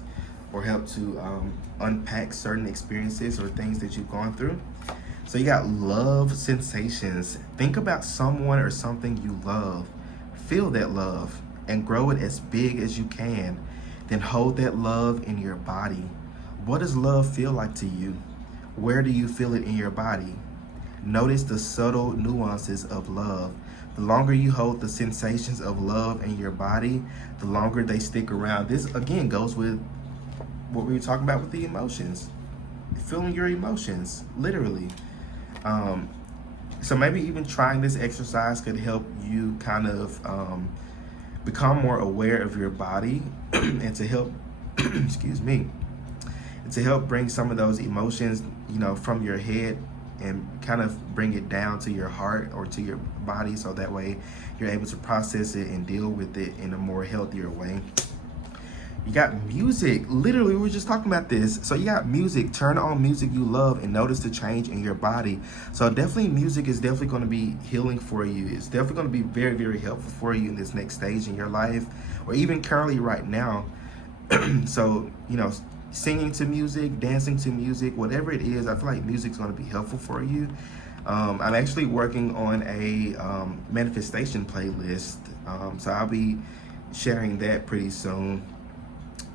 or help to unpack certain experiences or things that you've gone through. So you got love sensations. Think about someone or something you love. Feel that love and grow it as big as you can. Then hold that love in your body. What does love feel like to you? Where do you feel it in your body? Notice the subtle nuances of love. The longer you hold the sensations of love in your body, the longer they stick around. This again goes with what we were talking about with the emotions. Feeling your emotions, literally. So maybe even trying this exercise could help you kind of become more aware of your body and to help, excuse me, and to help bring some of those emotions, you know, from your head and kind of bring it down to your heart or to your body, so that way you're able to process it and deal with it in a more healthier way. You got music. Literally, we were just talking about this. So you got music. Turn on music you love and notice the change in your body. So definitely music is definitely going to be healing for you. It's definitely going to be very, very helpful for you in this next stage in your life, or even currently right now. So, singing to music, dancing to music, whatever it is, I feel like music's going to be helpful for you. I'm actually working on a manifestation playlist. So I'll be sharing that pretty soon.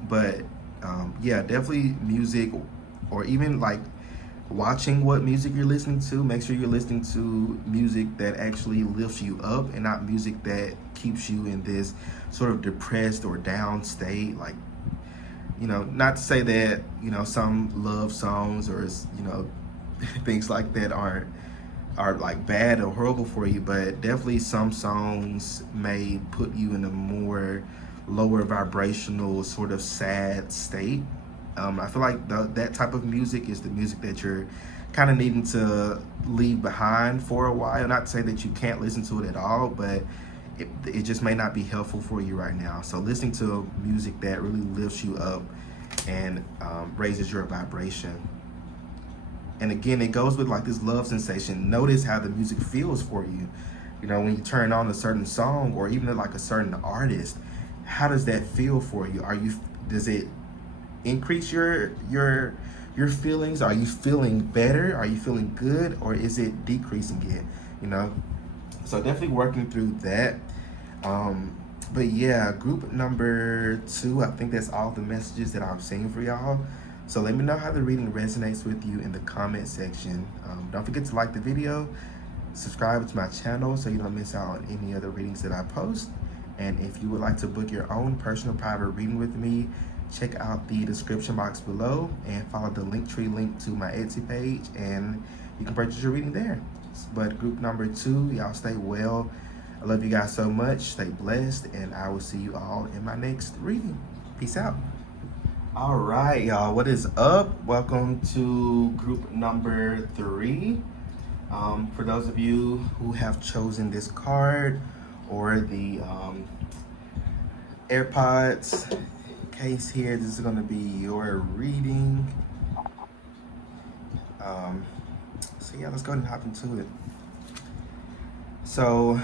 But yeah, definitely music, or even like watching what music you're listening to. Make sure you're listening to music that actually lifts you up and not music that keeps you in this sort of depressed or down state. Like, not to say that, some love songs or, things like that are like bad or horrible for you, but definitely some songs may put you in a more lower vibrational sort of sad state. I feel like that type of music is the music that you're kind of needing to leave behind for a while. Not to say that you can't listen to it at all, but it just may not be helpful for you right now. So listening to music that really lifts you up and raises your vibration. And again, it goes with like this love sensation. Notice how the music feels for you. When you turn on a certain song or even like a certain artist, how does that feel for you? Does it increase your feelings? Are you feeling better? Are you feeling good? Or is it decreasing it? So definitely working through that. But yeah, group number 2, I think that's all the messages that I'm seeing for y'all. So let me know how the reading resonates with you in the comment section. Don't forget to like the video, subscribe to my channel so you don't miss out on any other readings that I post. And if you would like to book your own personal private reading with me, check out the description box below and follow the Linktree link to my Etsy page, and you can purchase your reading there. But group number 2, y'all stay well. I love you guys so much. Stay blessed, and I will see you all in my next reading. Peace out. All right, y'all, what is up? Welcome to group number 3. For those of you who have chosen this card or the AirPods case here, this is going to be your reading. So yeah, let's go ahead and hop into it. So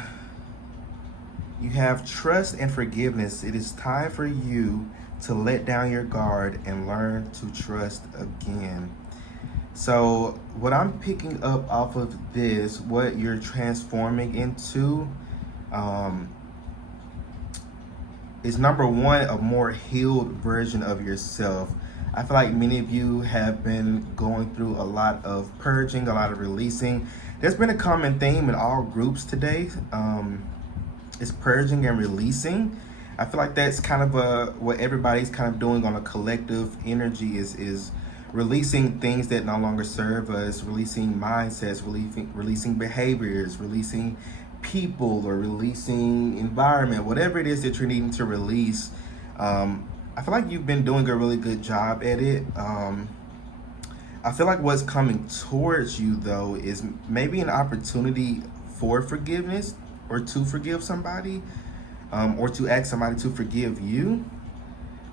you have trust and forgiveness. It is time for you to let down your guard and learn to trust again. So what I'm picking up off of this, what you're transforming into, is number 1, a more healed version of yourself. I feel like many of you have been going through a lot of purging, a lot of releasing. There's been a common theme in all groups today. It's purging and releasing. I feel like that's kind of what everybody's kind of doing on a collective energy is releasing things that no longer serve us, releasing mindsets, releasing behaviors, releasing people, or releasing environment, whatever it is that you're needing to release. I feel like you've been doing a really good job at it. I feel like what's coming towards you though is maybe an opportunity for forgiveness, or to forgive somebody, or to ask somebody to forgive you.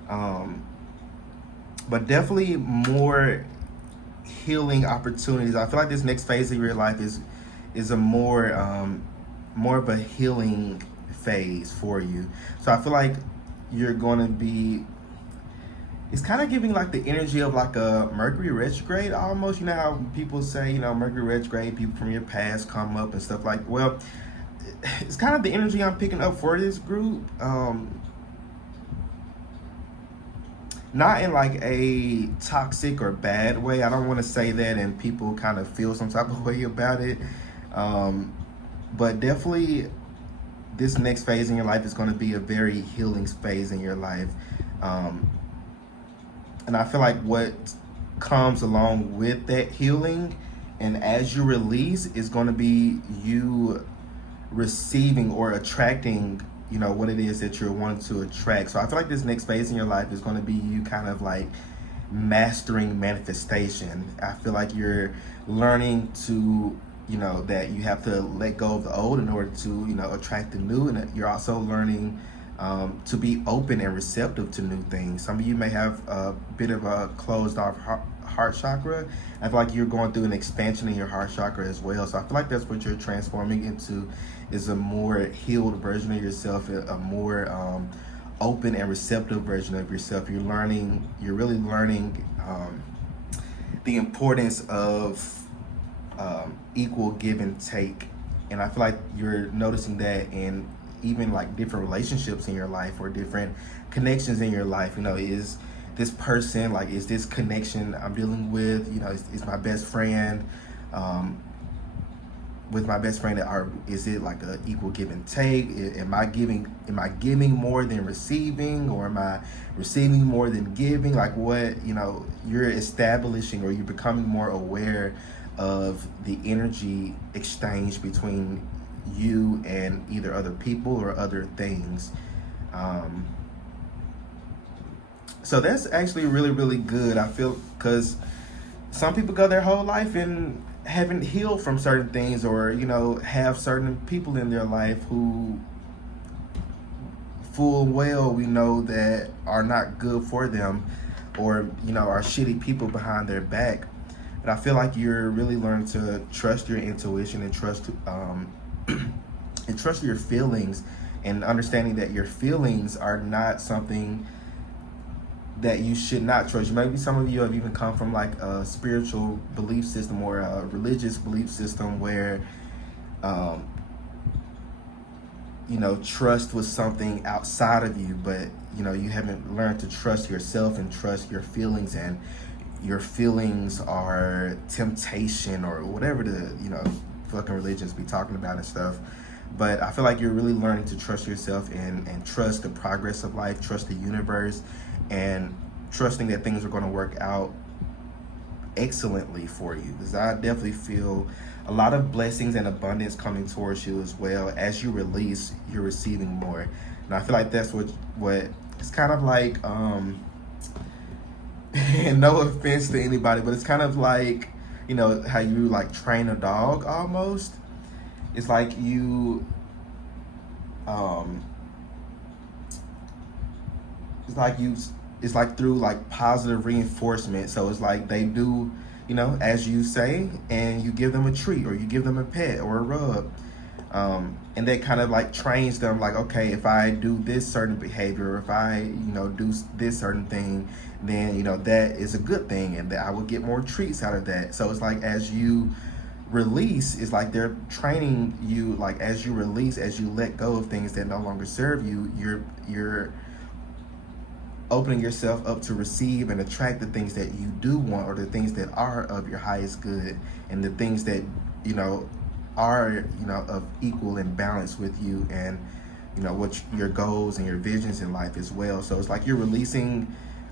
But definitely more healing opportunities. I feel like this next phase of your life is a more of a healing phase for you. So I feel like you're going to be, it's kind of giving like the energy of like a Mercury retrograde almost. You know how people say, Mercury retrograde, people from your past come up and stuff like, well, it's kind of the energy I'm picking up for this group. Not in like a toxic or bad way. I don't want to say that and people kind of feel some type of way about it. But definitely this next phase in your life is going to be a very healing phase in your life. And I feel like what comes along with that healing and as you release is going to be you receiving or attracting, what it is that you're wanting to attract. So I feel like this next phase in your life is going to be you kind of like mastering manifestation. I feel like you're learning to, that you have to let go of the old in order to, attract the new. And you're also learning to be open and receptive to new things. Some of you may have a bit of a closed off heart chakra. I feel like you're going through an expansion in your heart chakra as well. So I feel like that's what you're transforming into, is a more healed version of yourself, a more open and receptive version of yourself. You're really learning the importance of equal give and take. And I feel like you're noticing that in even like different relationships in your life or different connections in your life. Is this person, like, is this connection I'm dealing with, is my best friend, with my best friend, is it like a equal give and take? Am I giving more than receiving, or am I receiving more than giving? Like, what, you're establishing, or you're becoming more aware of the energy exchange between you and either other people or other things. So that's actually really, really good, I feel, because some people go their whole life and haven't healed from certain things, or have certain people in their life who full well we know that are not good for them, or are shitty people behind their back. But I feel like you're really learning to trust your intuition and trust and trust your feelings, and understanding that your feelings are not something that you should not trust. Maybe some of you have even come from like a spiritual belief system or a religious belief system where trust was something outside of you, but you haven't learned to trust yourself and trust your feelings, and your feelings are temptation or whatever the fucking religions be talking about and stuff. But I feel like you're really learning to trust yourself and trust the progress of life, trust the universe, and trusting that things are going to work out excellently for you. Because I definitely feel a lot of blessings and abundance coming towards you as well. As you release, you're receiving more. And I feel like that's what it's kind of like, and no offense to anybody, but it's kind of like, how you like train a dog almost. It's like it's like through like positive reinforcement. So it's like they do, as you say, and you give them a treat, or you give them a pet or a rub. And that kind of like trains them, like, okay, if I do this certain behavior, or if I, do this certain thing, then, that is a good thing, and that I will get more treats out of that. So it's like, as you release, it's like they're training you, like, as you release, as you let go of things that no longer serve you, you're opening yourself up to receive and attract the things that you do want, or the things that are of your highest good, and the things that, are, of equal and balance with you, and, what your goals and your visions in life as well. So it's like you're releasing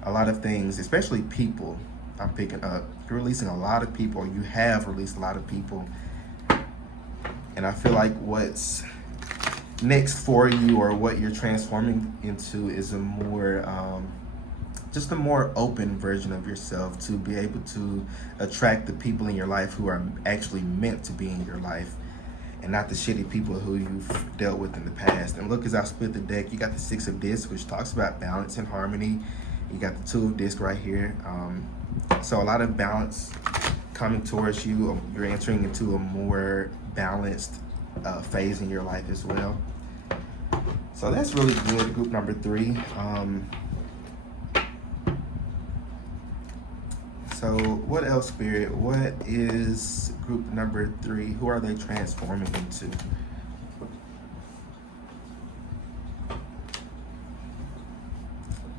a lot of things, especially people. I'm picking up, you're releasing a lot of people, or you have released a lot of people. And I feel like what's next for you, or what you're transforming into, is a more just a more open version of yourself, to be able to attract the people in your life who are actually meant to be in your life, and not the shitty people who you've dealt with in the past. And look, as I split the deck, you got the Six of Discs, which talks about balance and harmony. You got the Two of Discs right here. So a lot of balance coming towards you. You're entering into a more balanced phase in your life as well. So that's really good, group number 3. So what else, Spirit? What is group number 3? Who are they transforming into?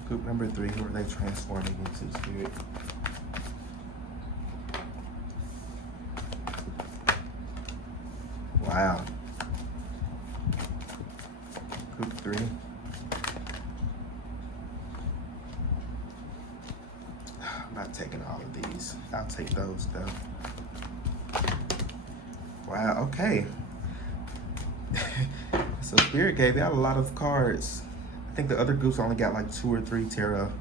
Group number 3, who are they transforming into, Spirit? Wow. Group 3. I'm not taking all of these. I'll take those though. Wow, okay. So Spirit gave out a lot of cards. I think the other groups only got like 2 or 3 tarot.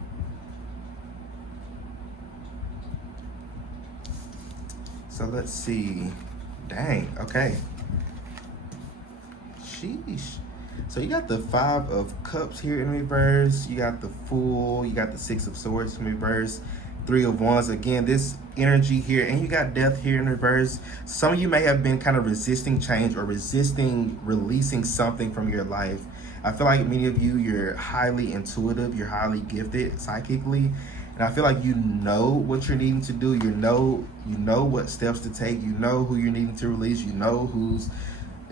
So let's see. Dang, okay. Sheesh. So you got the Five of Cups here in reverse. You got the Fool. You got the Six of Swords in reverse. Three of Wands. Again, this energy here. And you got Death here in reverse. Some of you may have been kind of resisting change or resisting releasing something from your life. I feel like many of you, you're highly intuitive. You're highly gifted psychically. And I feel like you know what you're needing to do. You know what steps to take. You know who you're needing to release. You know who's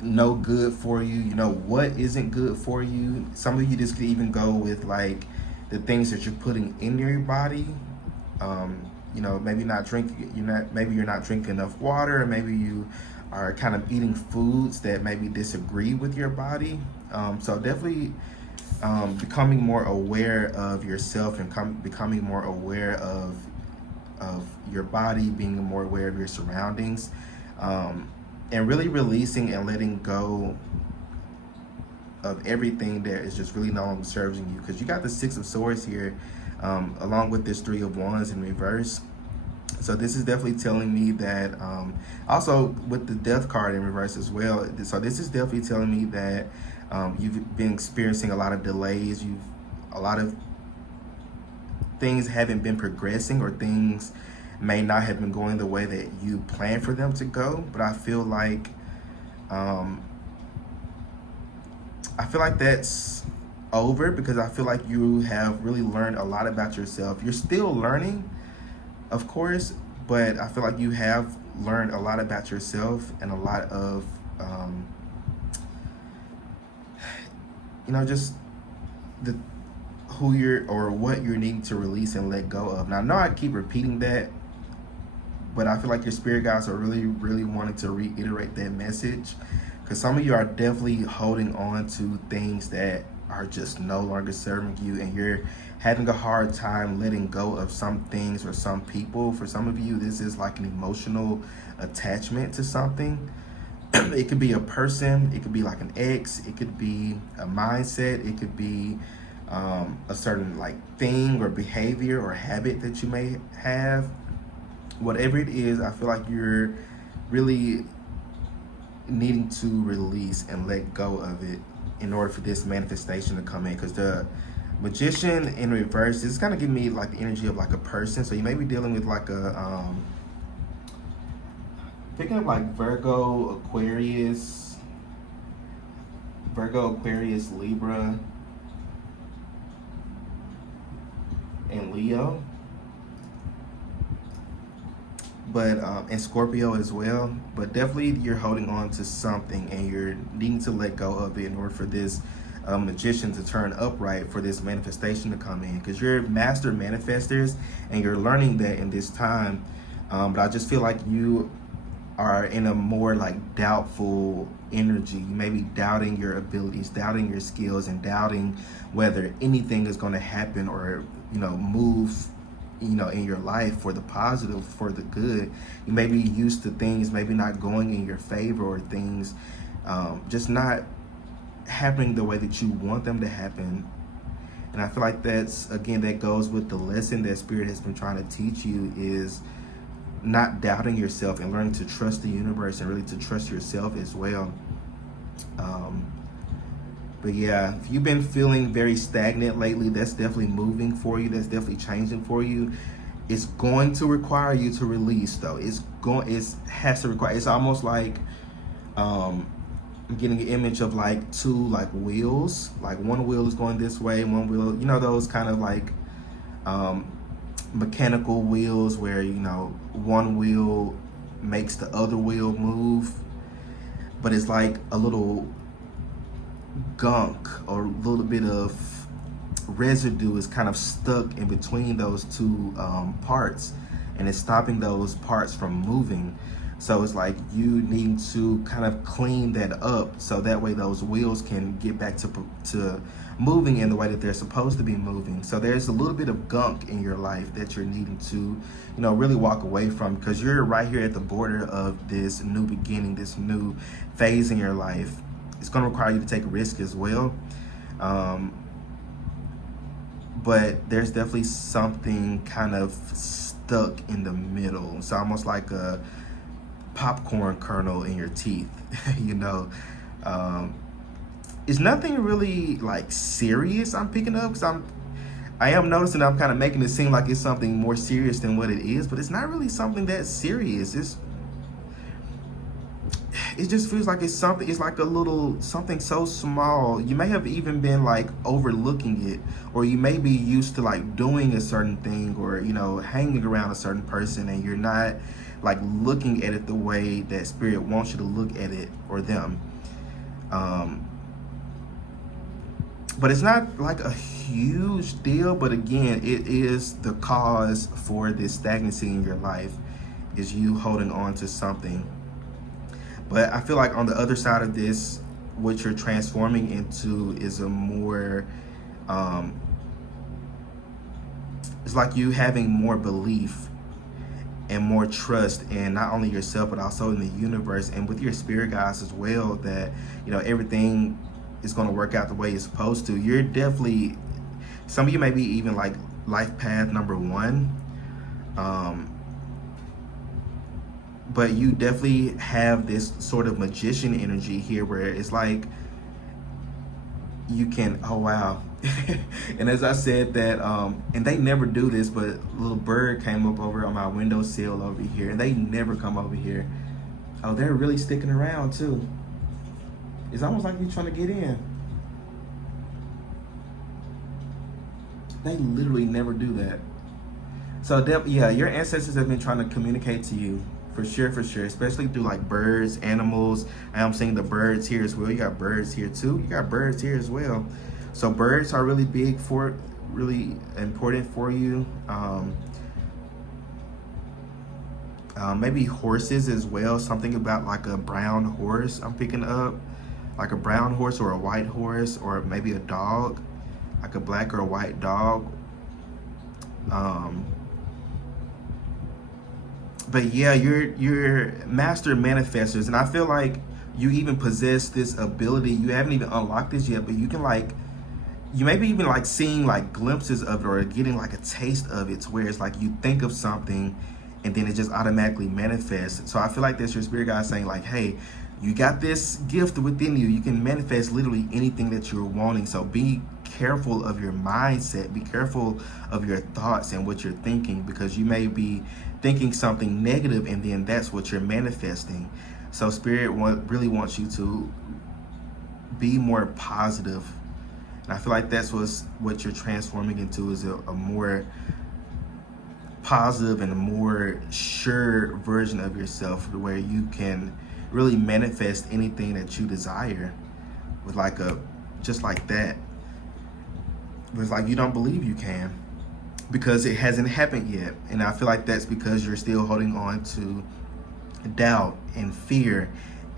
no good for you. You know what isn't good for you. Some of you just could even go with like the things that you're putting in your body. You know, maybe not drinking. Maybe you're not drinking enough water, or maybe you are kind of eating foods that maybe disagree with your body. So definitely becoming more aware of yourself and becoming more aware of your body, being more aware of your surroundings. And really releasing and letting go of everything that is just really no longer serving you. Because you got the Six of Swords here, along with this Three of Wands in reverse. So this is definitely telling me that, also with the Death card in reverse as well. So this is definitely telling me that you've been experiencing a lot of delays. A lot of things haven't been progressing, or things may not have been going the way that you planned for them to go. But I feel like that's over, because I feel like you have really learned a lot about yourself. You're still learning, of course, but I feel like you have learned a lot about yourself and a lot of just what you're needing to release and let go of. Now, I know I keep repeating that, but I feel like your spirit guides are really, really wanting to reiterate that message, because some of you are definitely holding on to things that are just no longer serving you, and you're having a hard time letting go of some things or some people. For some of you, this is like an emotional attachment to something. It could be a person, it could be like an ex, it could be a mindset, it could be a certain like thing or behavior or habit that you may have. Whatever it is, I feel like you're really needing to release and let go of it in order for this manifestation to come in. Because the Magician in reverse is kind of giving me like the energy of like a person. So you may be dealing with like a picking up like Virgo, Aquarius, Libra, and Leo. But and Scorpio as well. But definitely you're holding on to something, and you're needing to let go of it in order for this Magician to turn upright, for this manifestation to come in, because you're master manifestors and you're learning that in this time. But I just feel like you are in a more like doubtful energy. You may be doubting your abilities, doubting your skills, and doubting whether anything is going to happen or move in your life for the positive, for the good. You may be used to things maybe not going in your favor, or things just not happening the way that you want them to happen. And I feel like that goes with the lesson that Spirit has been trying to teach you, is not doubting yourself and learning to trust the universe and really to trust yourself as well. But yeah, if you've been feeling very stagnant lately, that's definitely moving for you. That's definitely changing for you. It's going to require you to release, though. It has to require. It's almost like I'm getting an image of like two like wheels. Like one wheel is going this way, one wheel, those kind of like mechanical wheels where one wheel makes the other wheel move, but it's like a little gunk or a little bit of residue is kind of stuck in between those two parts, and it's stopping those parts from moving. So it's like you need to kind of clean that up, so that way those wheels can get back to moving in the way that they're supposed to be moving. So there's a little bit of gunk in your life that you're needing to really walk away from, because you're right here at the border of this new beginning, this new phase in your life. It's going to require you to take a risk as well. But there's definitely something kind of stuck in the middle. It's almost like a popcorn kernel in your teeth. it's nothing really like serious I'm picking up, because I am noticing I'm kind of making it seem like it's something more serious than what it is, but it's not really something that serious. It just feels like it's something, it's like a little something so small. You may have even been like overlooking it, or you may be used to like doing a certain thing, or hanging around a certain person, and you're not like looking at it the way that spirit wants you to look at it or them. But it's not like a huge deal, but again, it is the cause for this stagnancy in your life, is you holding on to something. But I feel like on the other side of this, what you're transforming into is a more, it's like you having more belief and more trust in not only yourself, but also in the universe and with your spirit guides as well, that, everything is going to work out the way it's supposed to. You're definitely, some of you may be even like life path number 1. But you definitely have this sort of magician energy here, where it's like you can, oh wow. And as I said that, and they never do this, but a little bird came up over on my windowsill over here, and they never come over here. Oh, they're really sticking around too. It's almost like you're trying to get in. They literally never do that. So yeah, your ancestors have been trying to communicate to you. For sure, especially through like birds, animals. I am seeing the birds here as well. You got birds here too. You got birds here as well. So birds are really really important for you. Maybe horses as well. Something about like a brown horse I'm picking up. Like a brown horse or a white horse, or maybe a dog. Like a black or a white dog. But yeah, you're master manifestors, and I feel like you even possess this ability. You haven't even unlocked this yet, but you can like, you maybe even like seeing like glimpses of it, or getting like a taste of it, to where it's like you think of something and then it just automatically manifests. So I feel like that's your spirit guide saying like, hey, you got this gift within you. You can manifest literally anything that you're wanting. So be careful of your mindset. Be careful of your thoughts and what you're thinking, because you may be thinking something negative, and then that's what you're manifesting. So spirit really wants you to be more positive. And I feel like that's what you're transforming into, is a more positive and a more sure version of yourself, where you can really manifest anything that you desire with like just like that. But it's like you don't believe you can, because it hasn't happened yet. And I feel like that's because you're still holding on to doubt and fear,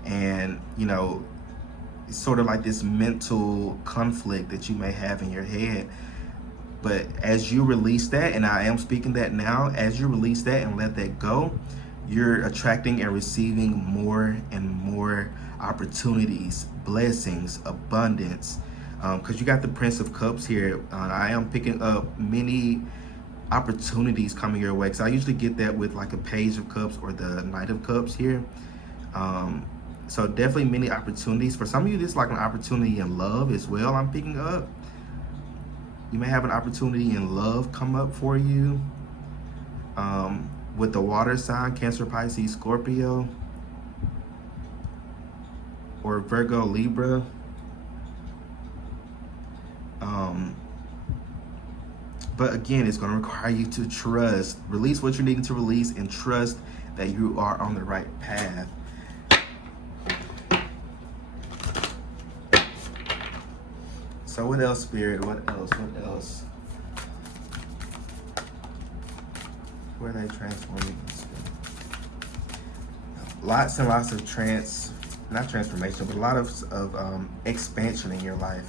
and it's sort of like this mental conflict that you may have in your head. But as you release that, and I am speaking that now, as you release that and let that go, you're attracting and receiving more and more opportunities, blessings, abundance. Because you got the Prince of Cups here. I am picking up many opportunities coming your way, because I usually get that with like a Page of Cups or the Knight of Cups here. So definitely many opportunities. For some of you, this is like an opportunity in love as well I'm picking up. You may have an opportunity in love come up for you. With the water sign, Cancer, Pisces, Scorpio, or Virgo, Libra. But again, it's going to require you to trust. Release what you're needing to release, and trust that you are on the right path. So what else, Spirit? What else? Where are they transforming? Lots and lots of not transformation, but a lot of expansion in your life.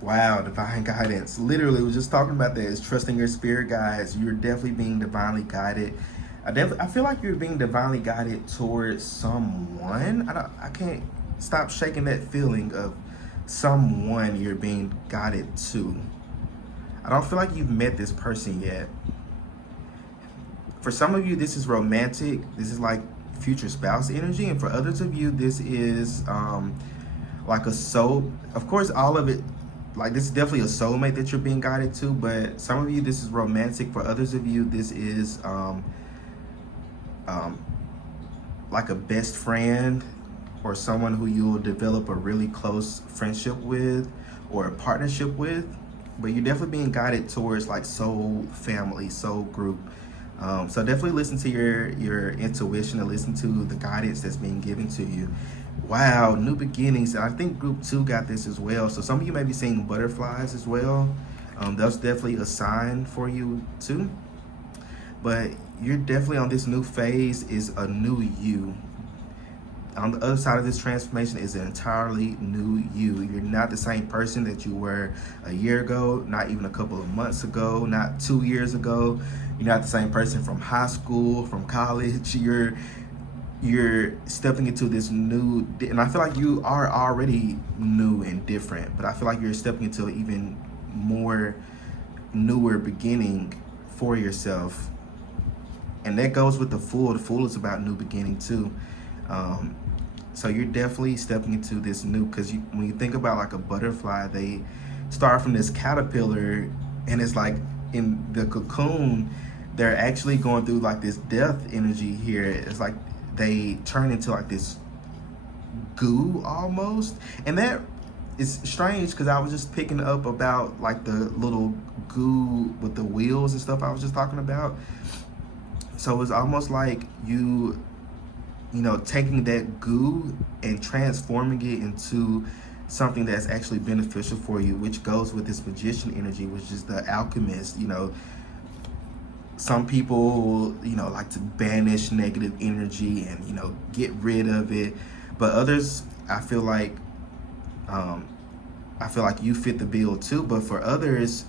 Wow, divine guidance. Literally, was just talking about that. Is trusting your spirit guides. You're definitely being divinely guided. I feel like you're being divinely guided towards someone. I can't stop shaking that feeling of someone you're being guided to. I don't feel like you've met this person yet. For some of you, this is romantic. This is like future spouse energy. And for others of you, this is like a soul. Of course, all of it, like this is definitely a soulmate that you're being guided to. But some of you, this is romantic. For others of you, this is like a best friend or someone who you'll develop a really close friendship with or a partnership with. But you're definitely being guided towards like soul family, soul group. So definitely listen to your intuition and listen to the guidance that's being given to you. Wow, new beginnings. I think group 2 got this as well. So some of you may be seeing butterflies as well. That's definitely a sign for you too. But you're definitely on this new phase, is a new you. On the other side of this transformation is an entirely new you. You're not the same person that you were a year ago, not even a couple of months ago, not 2 years ago. You're not the same person from high school, from college. You're stepping into this new, and I feel like you are already new and different, but I feel like you're stepping into an even more newer beginning for yourself. And that goes with the Fool. The Fool is about new beginning too. So you're definitely stepping into this new, because when you think about like a butterfly, they start from this caterpillar, and it's like in the cocoon, they're actually going through like this death energy here. It's like they turn into like this goo almost. And that is strange, because I was just picking up about like the little goo with the wheels and stuff I was just talking about. So it's almost like you know, taking that goo and transforming it into something that's actually beneficial for you, which goes with this magician energy, which is the alchemist. You know, some people, you know, like to banish negative energy and, you know, get rid of it. But others, I feel like you fit the bill too. But for others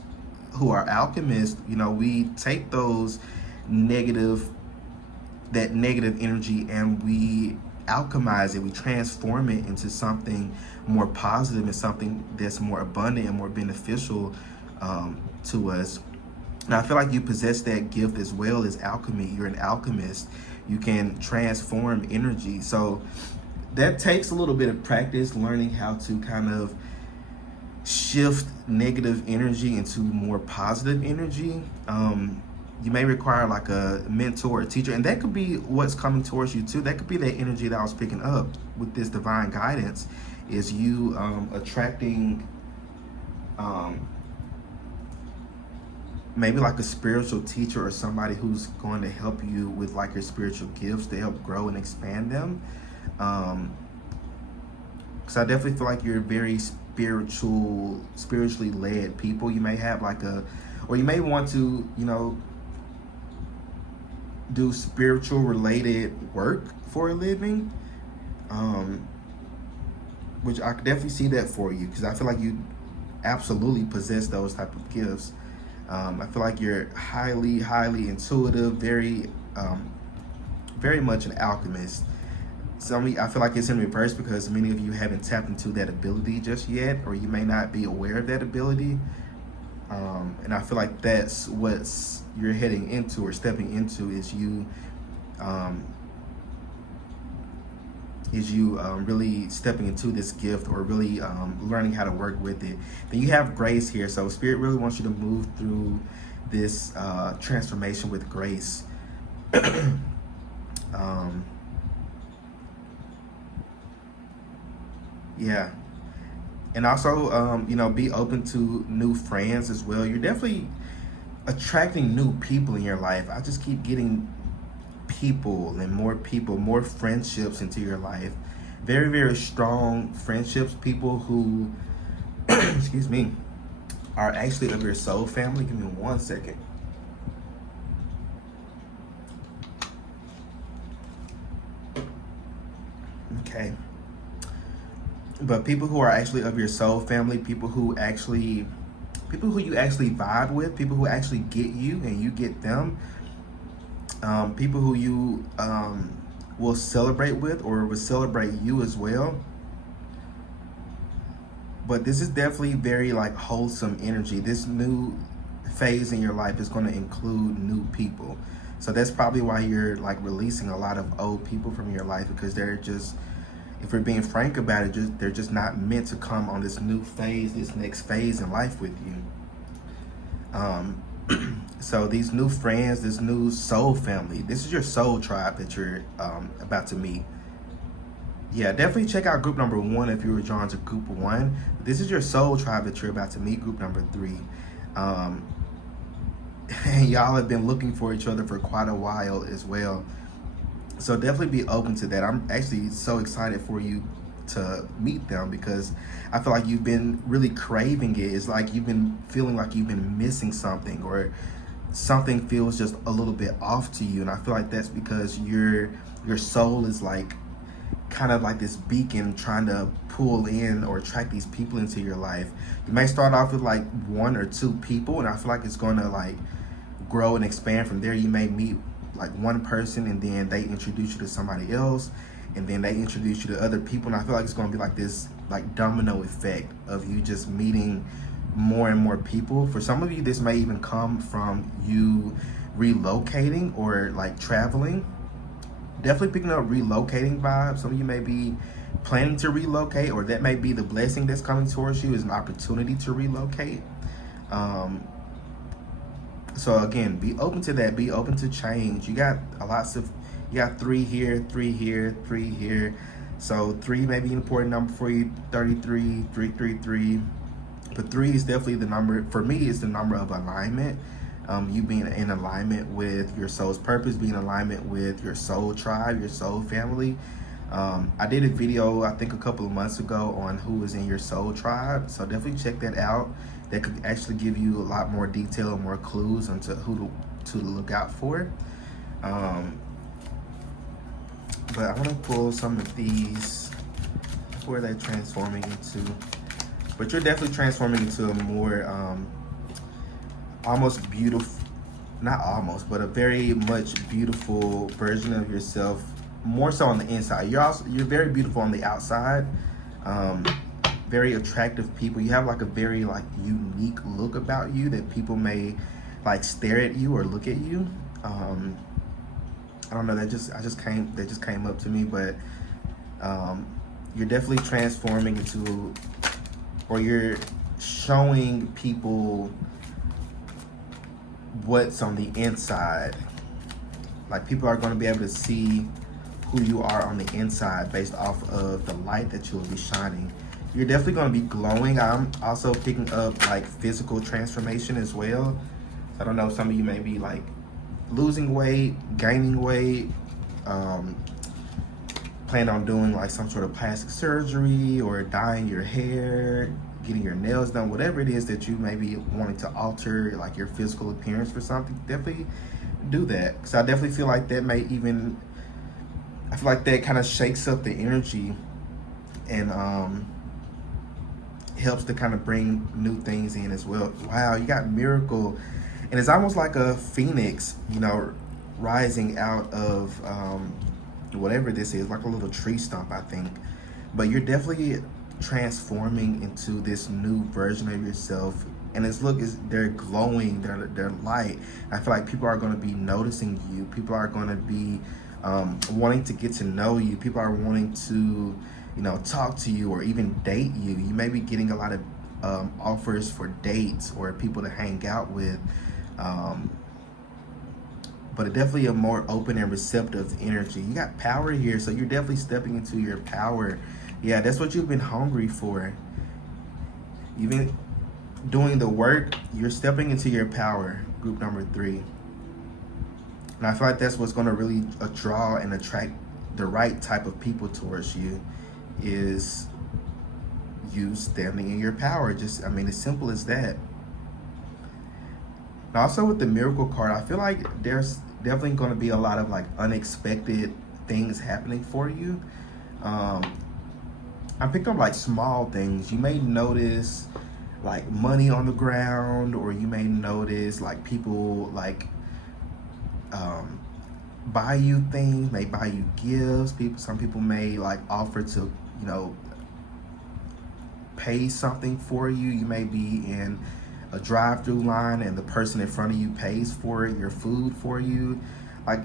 who are alchemists, you know, we take that negative energy and we alchemize it, we transform it into something more positive and something that's more abundant and more beneficial to us. And I feel like you possess that gift as well as alchemy. You're an alchemist. You can transform energy. So that takes a little bit of practice, learning how to kind of shift negative energy into more positive energy. You may require like a mentor or teacher, and that could be what's coming towards you too. That could be that energy that I was picking up with this divine guidance, is you attracting maybe like a spiritual teacher or somebody who's going to help you with like your spiritual gifts to help grow and expand them. Because I definitely feel like you're very spiritually led people. You may have like or you may want to, you know, do spiritual related work for a living, which I could definitely see that for you, because I feel like you absolutely possess those type of gifts. I feel like you're highly intuitive, very much an alchemist. I feel like it's in reverse, because many of you haven't tapped into that ability just yet, or you may not be aware of that ability. And I feel like that's what you're heading into or stepping into, is you really stepping into this gift, or really learning how to work with it. Then you have grace here. So Spirit really wants you to move through this transformation with grace. Yeah. And also, you know, be open to new friends as well. You're definitely attracting new people in your life. I just keep getting people, more friendships into your life. Very strong friendships. People who, excuse me, are actually of your soul family. Give me 1 second. Okay. But people who are actually of your soul family, people who you actually vibe with, people who actually get you and you get them, people who you will celebrate with or will celebrate you as well. But this is definitely very like wholesome energy. This new phase in your life is going to include new people. So that's probably why you're like releasing a lot of old people from your life, because they're just, if we're being frank about it, they're just not meant to come on this new phase, this next phase in life with you. So these new friends, this new soul family, this is your soul tribe that you're about to meet. Yeah, definitely check out group number 1 if you were drawn to group 1. This is your soul tribe that you're about to meet, group number 3. And y'all have been looking for each other for quite a while as well. So definitely be open to that. I'm actually so excited for you to meet them, because I feel like you've been really craving it. It's like you've been feeling like you've been missing something, or something feels just a little bit off to you. And I feel like that's because your soul is like kind of like this beacon trying to pull in or attract these people into your life. You may start off with like 1 or 2 people, and I feel like it's going to like grow and expand from there. You may meet like one person, and then they introduce you to somebody else, and then they introduce you to other people, and I feel like it's going to be like this like domino effect of you just meeting more and more people. For some of you, this may even come from you relocating or like traveling. Definitely picking up relocating vibes. Some of you may be planning to relocate, or that may be the blessing that's coming towards you, is an opportunity to relocate. So again, be open to that. Be open to change. You got you got 3 here, 3 here, 3 here. So 3 may be an important number for you. 33, 333. But 3 is definitely the number, for me, it's the number of alignment. You being in alignment with your soul's purpose, being in alignment with your soul tribe, your soul family. I did a video, I think a couple of months ago, on who is in your soul tribe. So definitely check that out. That could actually give you a lot more detail and more clues onto who to look out for. But I want to pull some of these. Who are they transforming into? But you're definitely transforming into a more almost beautiful, not almost, but a very much beautiful version of yourself, more so on the inside. You're very beautiful on the outside. Very attractive people. You have like a very like unique look about you that people may like stare at you or look at you. I don't know, that just came up to me, but you're definitely transforming into, or you're showing people what's on the inside. Like people are going to be able to see who you are on the inside based off of the light that you will be shining. You're definitely going to be glowing. I'm also picking up like physical transformation as well. I don't know, some of you may be like losing weight, gaining weight, plan on doing like some sort of plastic surgery, or dyeing your hair, getting your nails done, whatever it is that you may be wanting to alter like your physical appearance for something. Definitely do that, because I definitely feel like that may even, I feel like that kind of shakes up the energy and helps to kind of bring new things in as well. Wow, you got miracle, and it's almost like a phoenix, you know, rising out of whatever this is, like a little tree stump, I think. But you're definitely transforming into this new version of yourself, and they're glowing, they're light. I feel like people are going to be noticing you. People are going to be wanting to get to know you. People are wanting to, you know, talk to you or even date you. You may be getting a lot of offers for dates or people to hang out with, but definitely a more open and receptive energy. You got power here, so you're definitely stepping into your power. Yeah, that's what you've been hungry for. You've been doing the work. You're stepping into your power, group number 3. And I feel like that's what's going to really draw and attract the right type of people towards you, is you standing in your power. Just, I mean, as simple as that. And also with the miracle card, I feel like there's definitely going to be a lot of like unexpected things happening for you. I picked up like small things. You may notice like money on the ground, or you may notice like people like buy you things, may buy you gifts. Some people may like offer to, you know, pay something for you. You may be in a drive-through line and the person in front of you pays for it, your food for you. Like,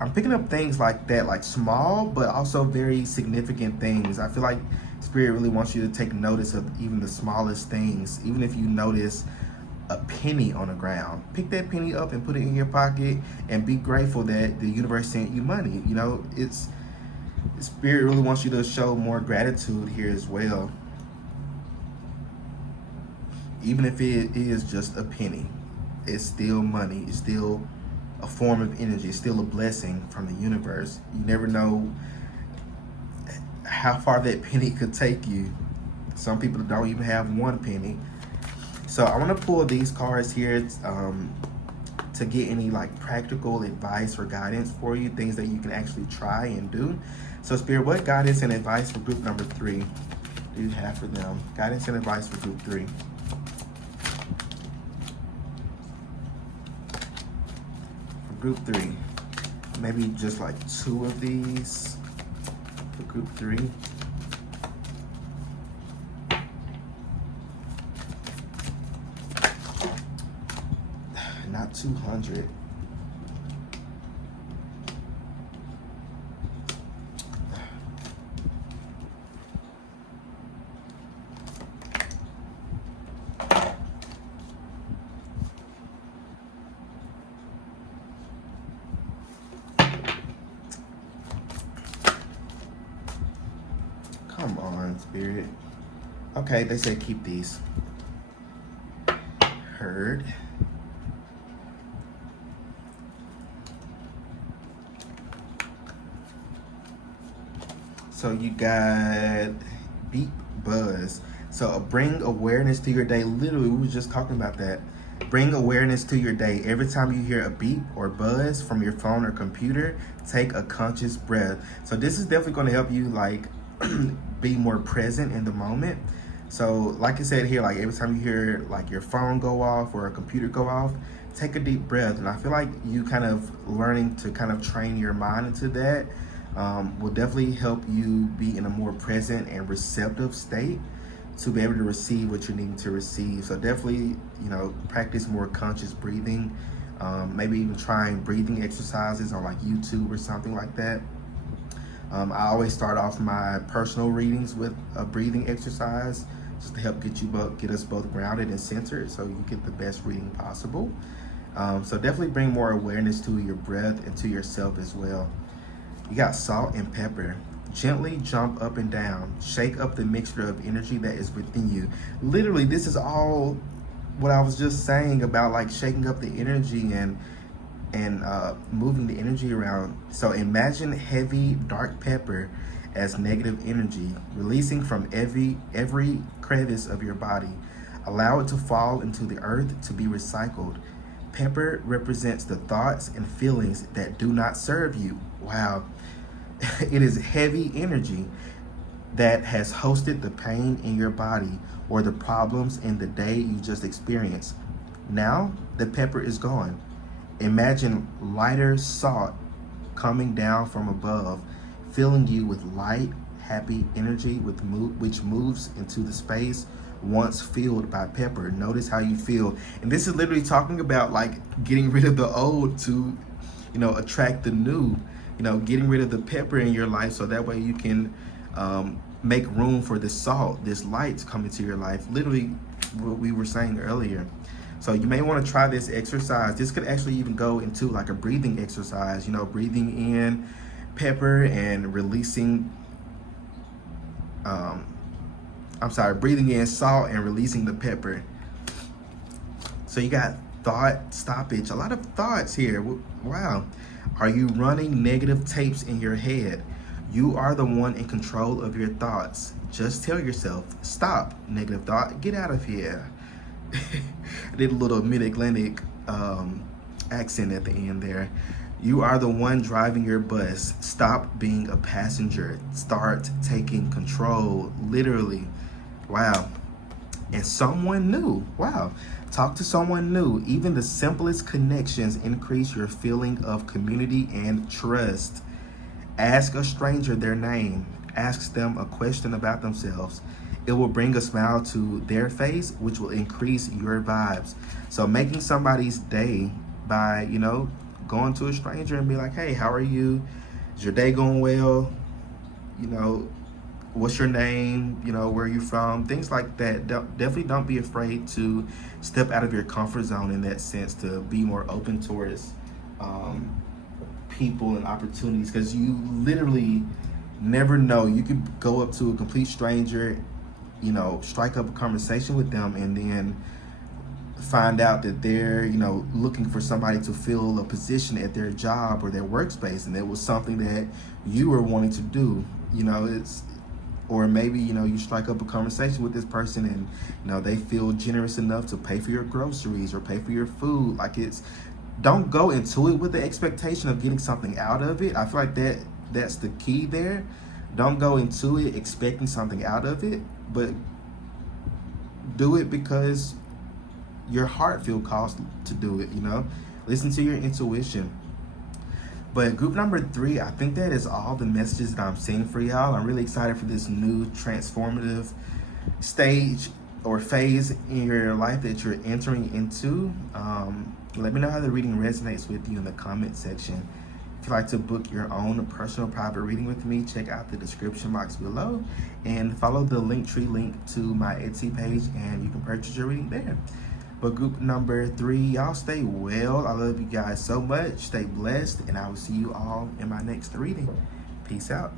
I'm picking up things like that, like small but also very significant things. I feel like Spirit really wants you to take notice of even the smallest things. Even if you notice a penny on the ground, pick that penny up and put it in your pocket and be grateful that the universe sent you money. You know, Spirit really wants you to show more gratitude here as well. Even if it is just a penny, it's still money. It's still a form of energy. It's still a blessing from the universe. You never know how far that penny could take you. Some people don't even have one penny. So I want to pull these cards here to get any like practical advice or guidance for you, things that you can actually try and do. So Spirit, what guidance and advice for group number 3 do you have for them? Guidance and advice for group 3. For group 3, maybe just like 2 of these for group 3. Not 200. Come on, Spirit. Okay, they say keep these. Heard. So you got beep, buzz. So bring awareness to your day. Literally, we were just talking about that. Bring awareness to your day. Every time you hear a beep or buzz from your phone or computer, take a conscious breath. So this is definitely going to help you like be more present in the moment. So like I said here, like every time you hear like your phone go off or a computer go off, take a deep breath. And I feel like you kind of learning to kind of train your mind into that will definitely help you be in a more present and receptive state to be able to receive what you need to receive. So definitely, you know, practice more conscious breathing. Maybe even trying breathing exercises on like YouTube or something like that. I always start off my personal readings with a breathing exercise just to help get us both grounded and centered so you get the best reading possible. So definitely bring more awareness to your breath and to yourself as well. You got salt and pepper. Gently jump up and down. Shake up the mixture of energy that is within you. Literally, this is all what I was just saying about like shaking up the energy and moving the energy around. So imagine heavy dark pepper as negative energy, releasing from every crevice of your body. Allow it to fall into the earth to be recycled. Pepper represents the thoughts and feelings that do not serve you. Wow. It is heavy energy that has hosted the pain in your body or the problems in the day you just experienced. Now the pepper is gone. Imagine lighter salt coming down from above, filling you with light, happy energy which moves into the space once filled by pepper. Notice how you feel. And this is literally talking about like getting rid of the old to, you know, attract the new. You know, getting rid of the pepper in your life so that way you can make room for the salt, this light to come into your life. Literally what we were saying earlier. So you may want to try this exercise. This could actually even go into like a breathing exercise, you know, breathing in pepper and releasing, breathing in salt and releasing the pepper. So you got thought stoppage, a lot of thoughts here. Wow. Are you running negative tapes in your head? You are the one in control of your thoughts. Just tell yourself, stop, negative thought, get out of here. I did a little mid-Atlantic accent at the end there. You are the one driving your bus. Stop being a passenger. Start taking control, literally. Wow. And someone new. Wow. Talk to someone new. Even the simplest connections increase your feeling of community and trust. Ask a stranger their name. Ask them a question about themselves. it will bring a smile to their face, which will increase your vibes. So making somebody's day by, you know, going to a stranger and be like, hey, how are you? Is your day going well? You know, what's your name? You know, where are you from? Things like that. Definitely don't be afraid to step out of your comfort zone in that sense, to be more open towards people and opportunities, because you literally never know. You could go up to a complete stranger, you know, strike up a conversation with them, and then find out that they're, you know, looking for somebody to fill a position at their job or their workspace, and it was something that you were wanting to do. You know, it's, or maybe, you know, you strike up a conversation with this person and, you know, they feel generous enough to pay for your groceries or pay for your food. Like, it's, don't go into it with the expectation of getting something out of it. I feel like that's the key there. Don't go into it expecting something out of it, but do it because your heart feels called to do it, you know? Listen to your intuition. But group number 3, I think that is all the messages that I'm seeing for y'all. I'm really excited for this new transformative stage or phase in your life that you're entering into. Let me know how the reading resonates with you in the comment section. If you'd like to book your own personal private reading with me, check out the description box below and follow the Linktree link to my Etsy page, and you can purchase your reading there. But group number 3, y'all stay well. I love you guys so much. Stay blessed, and I will see you all in my next reading. Peace out.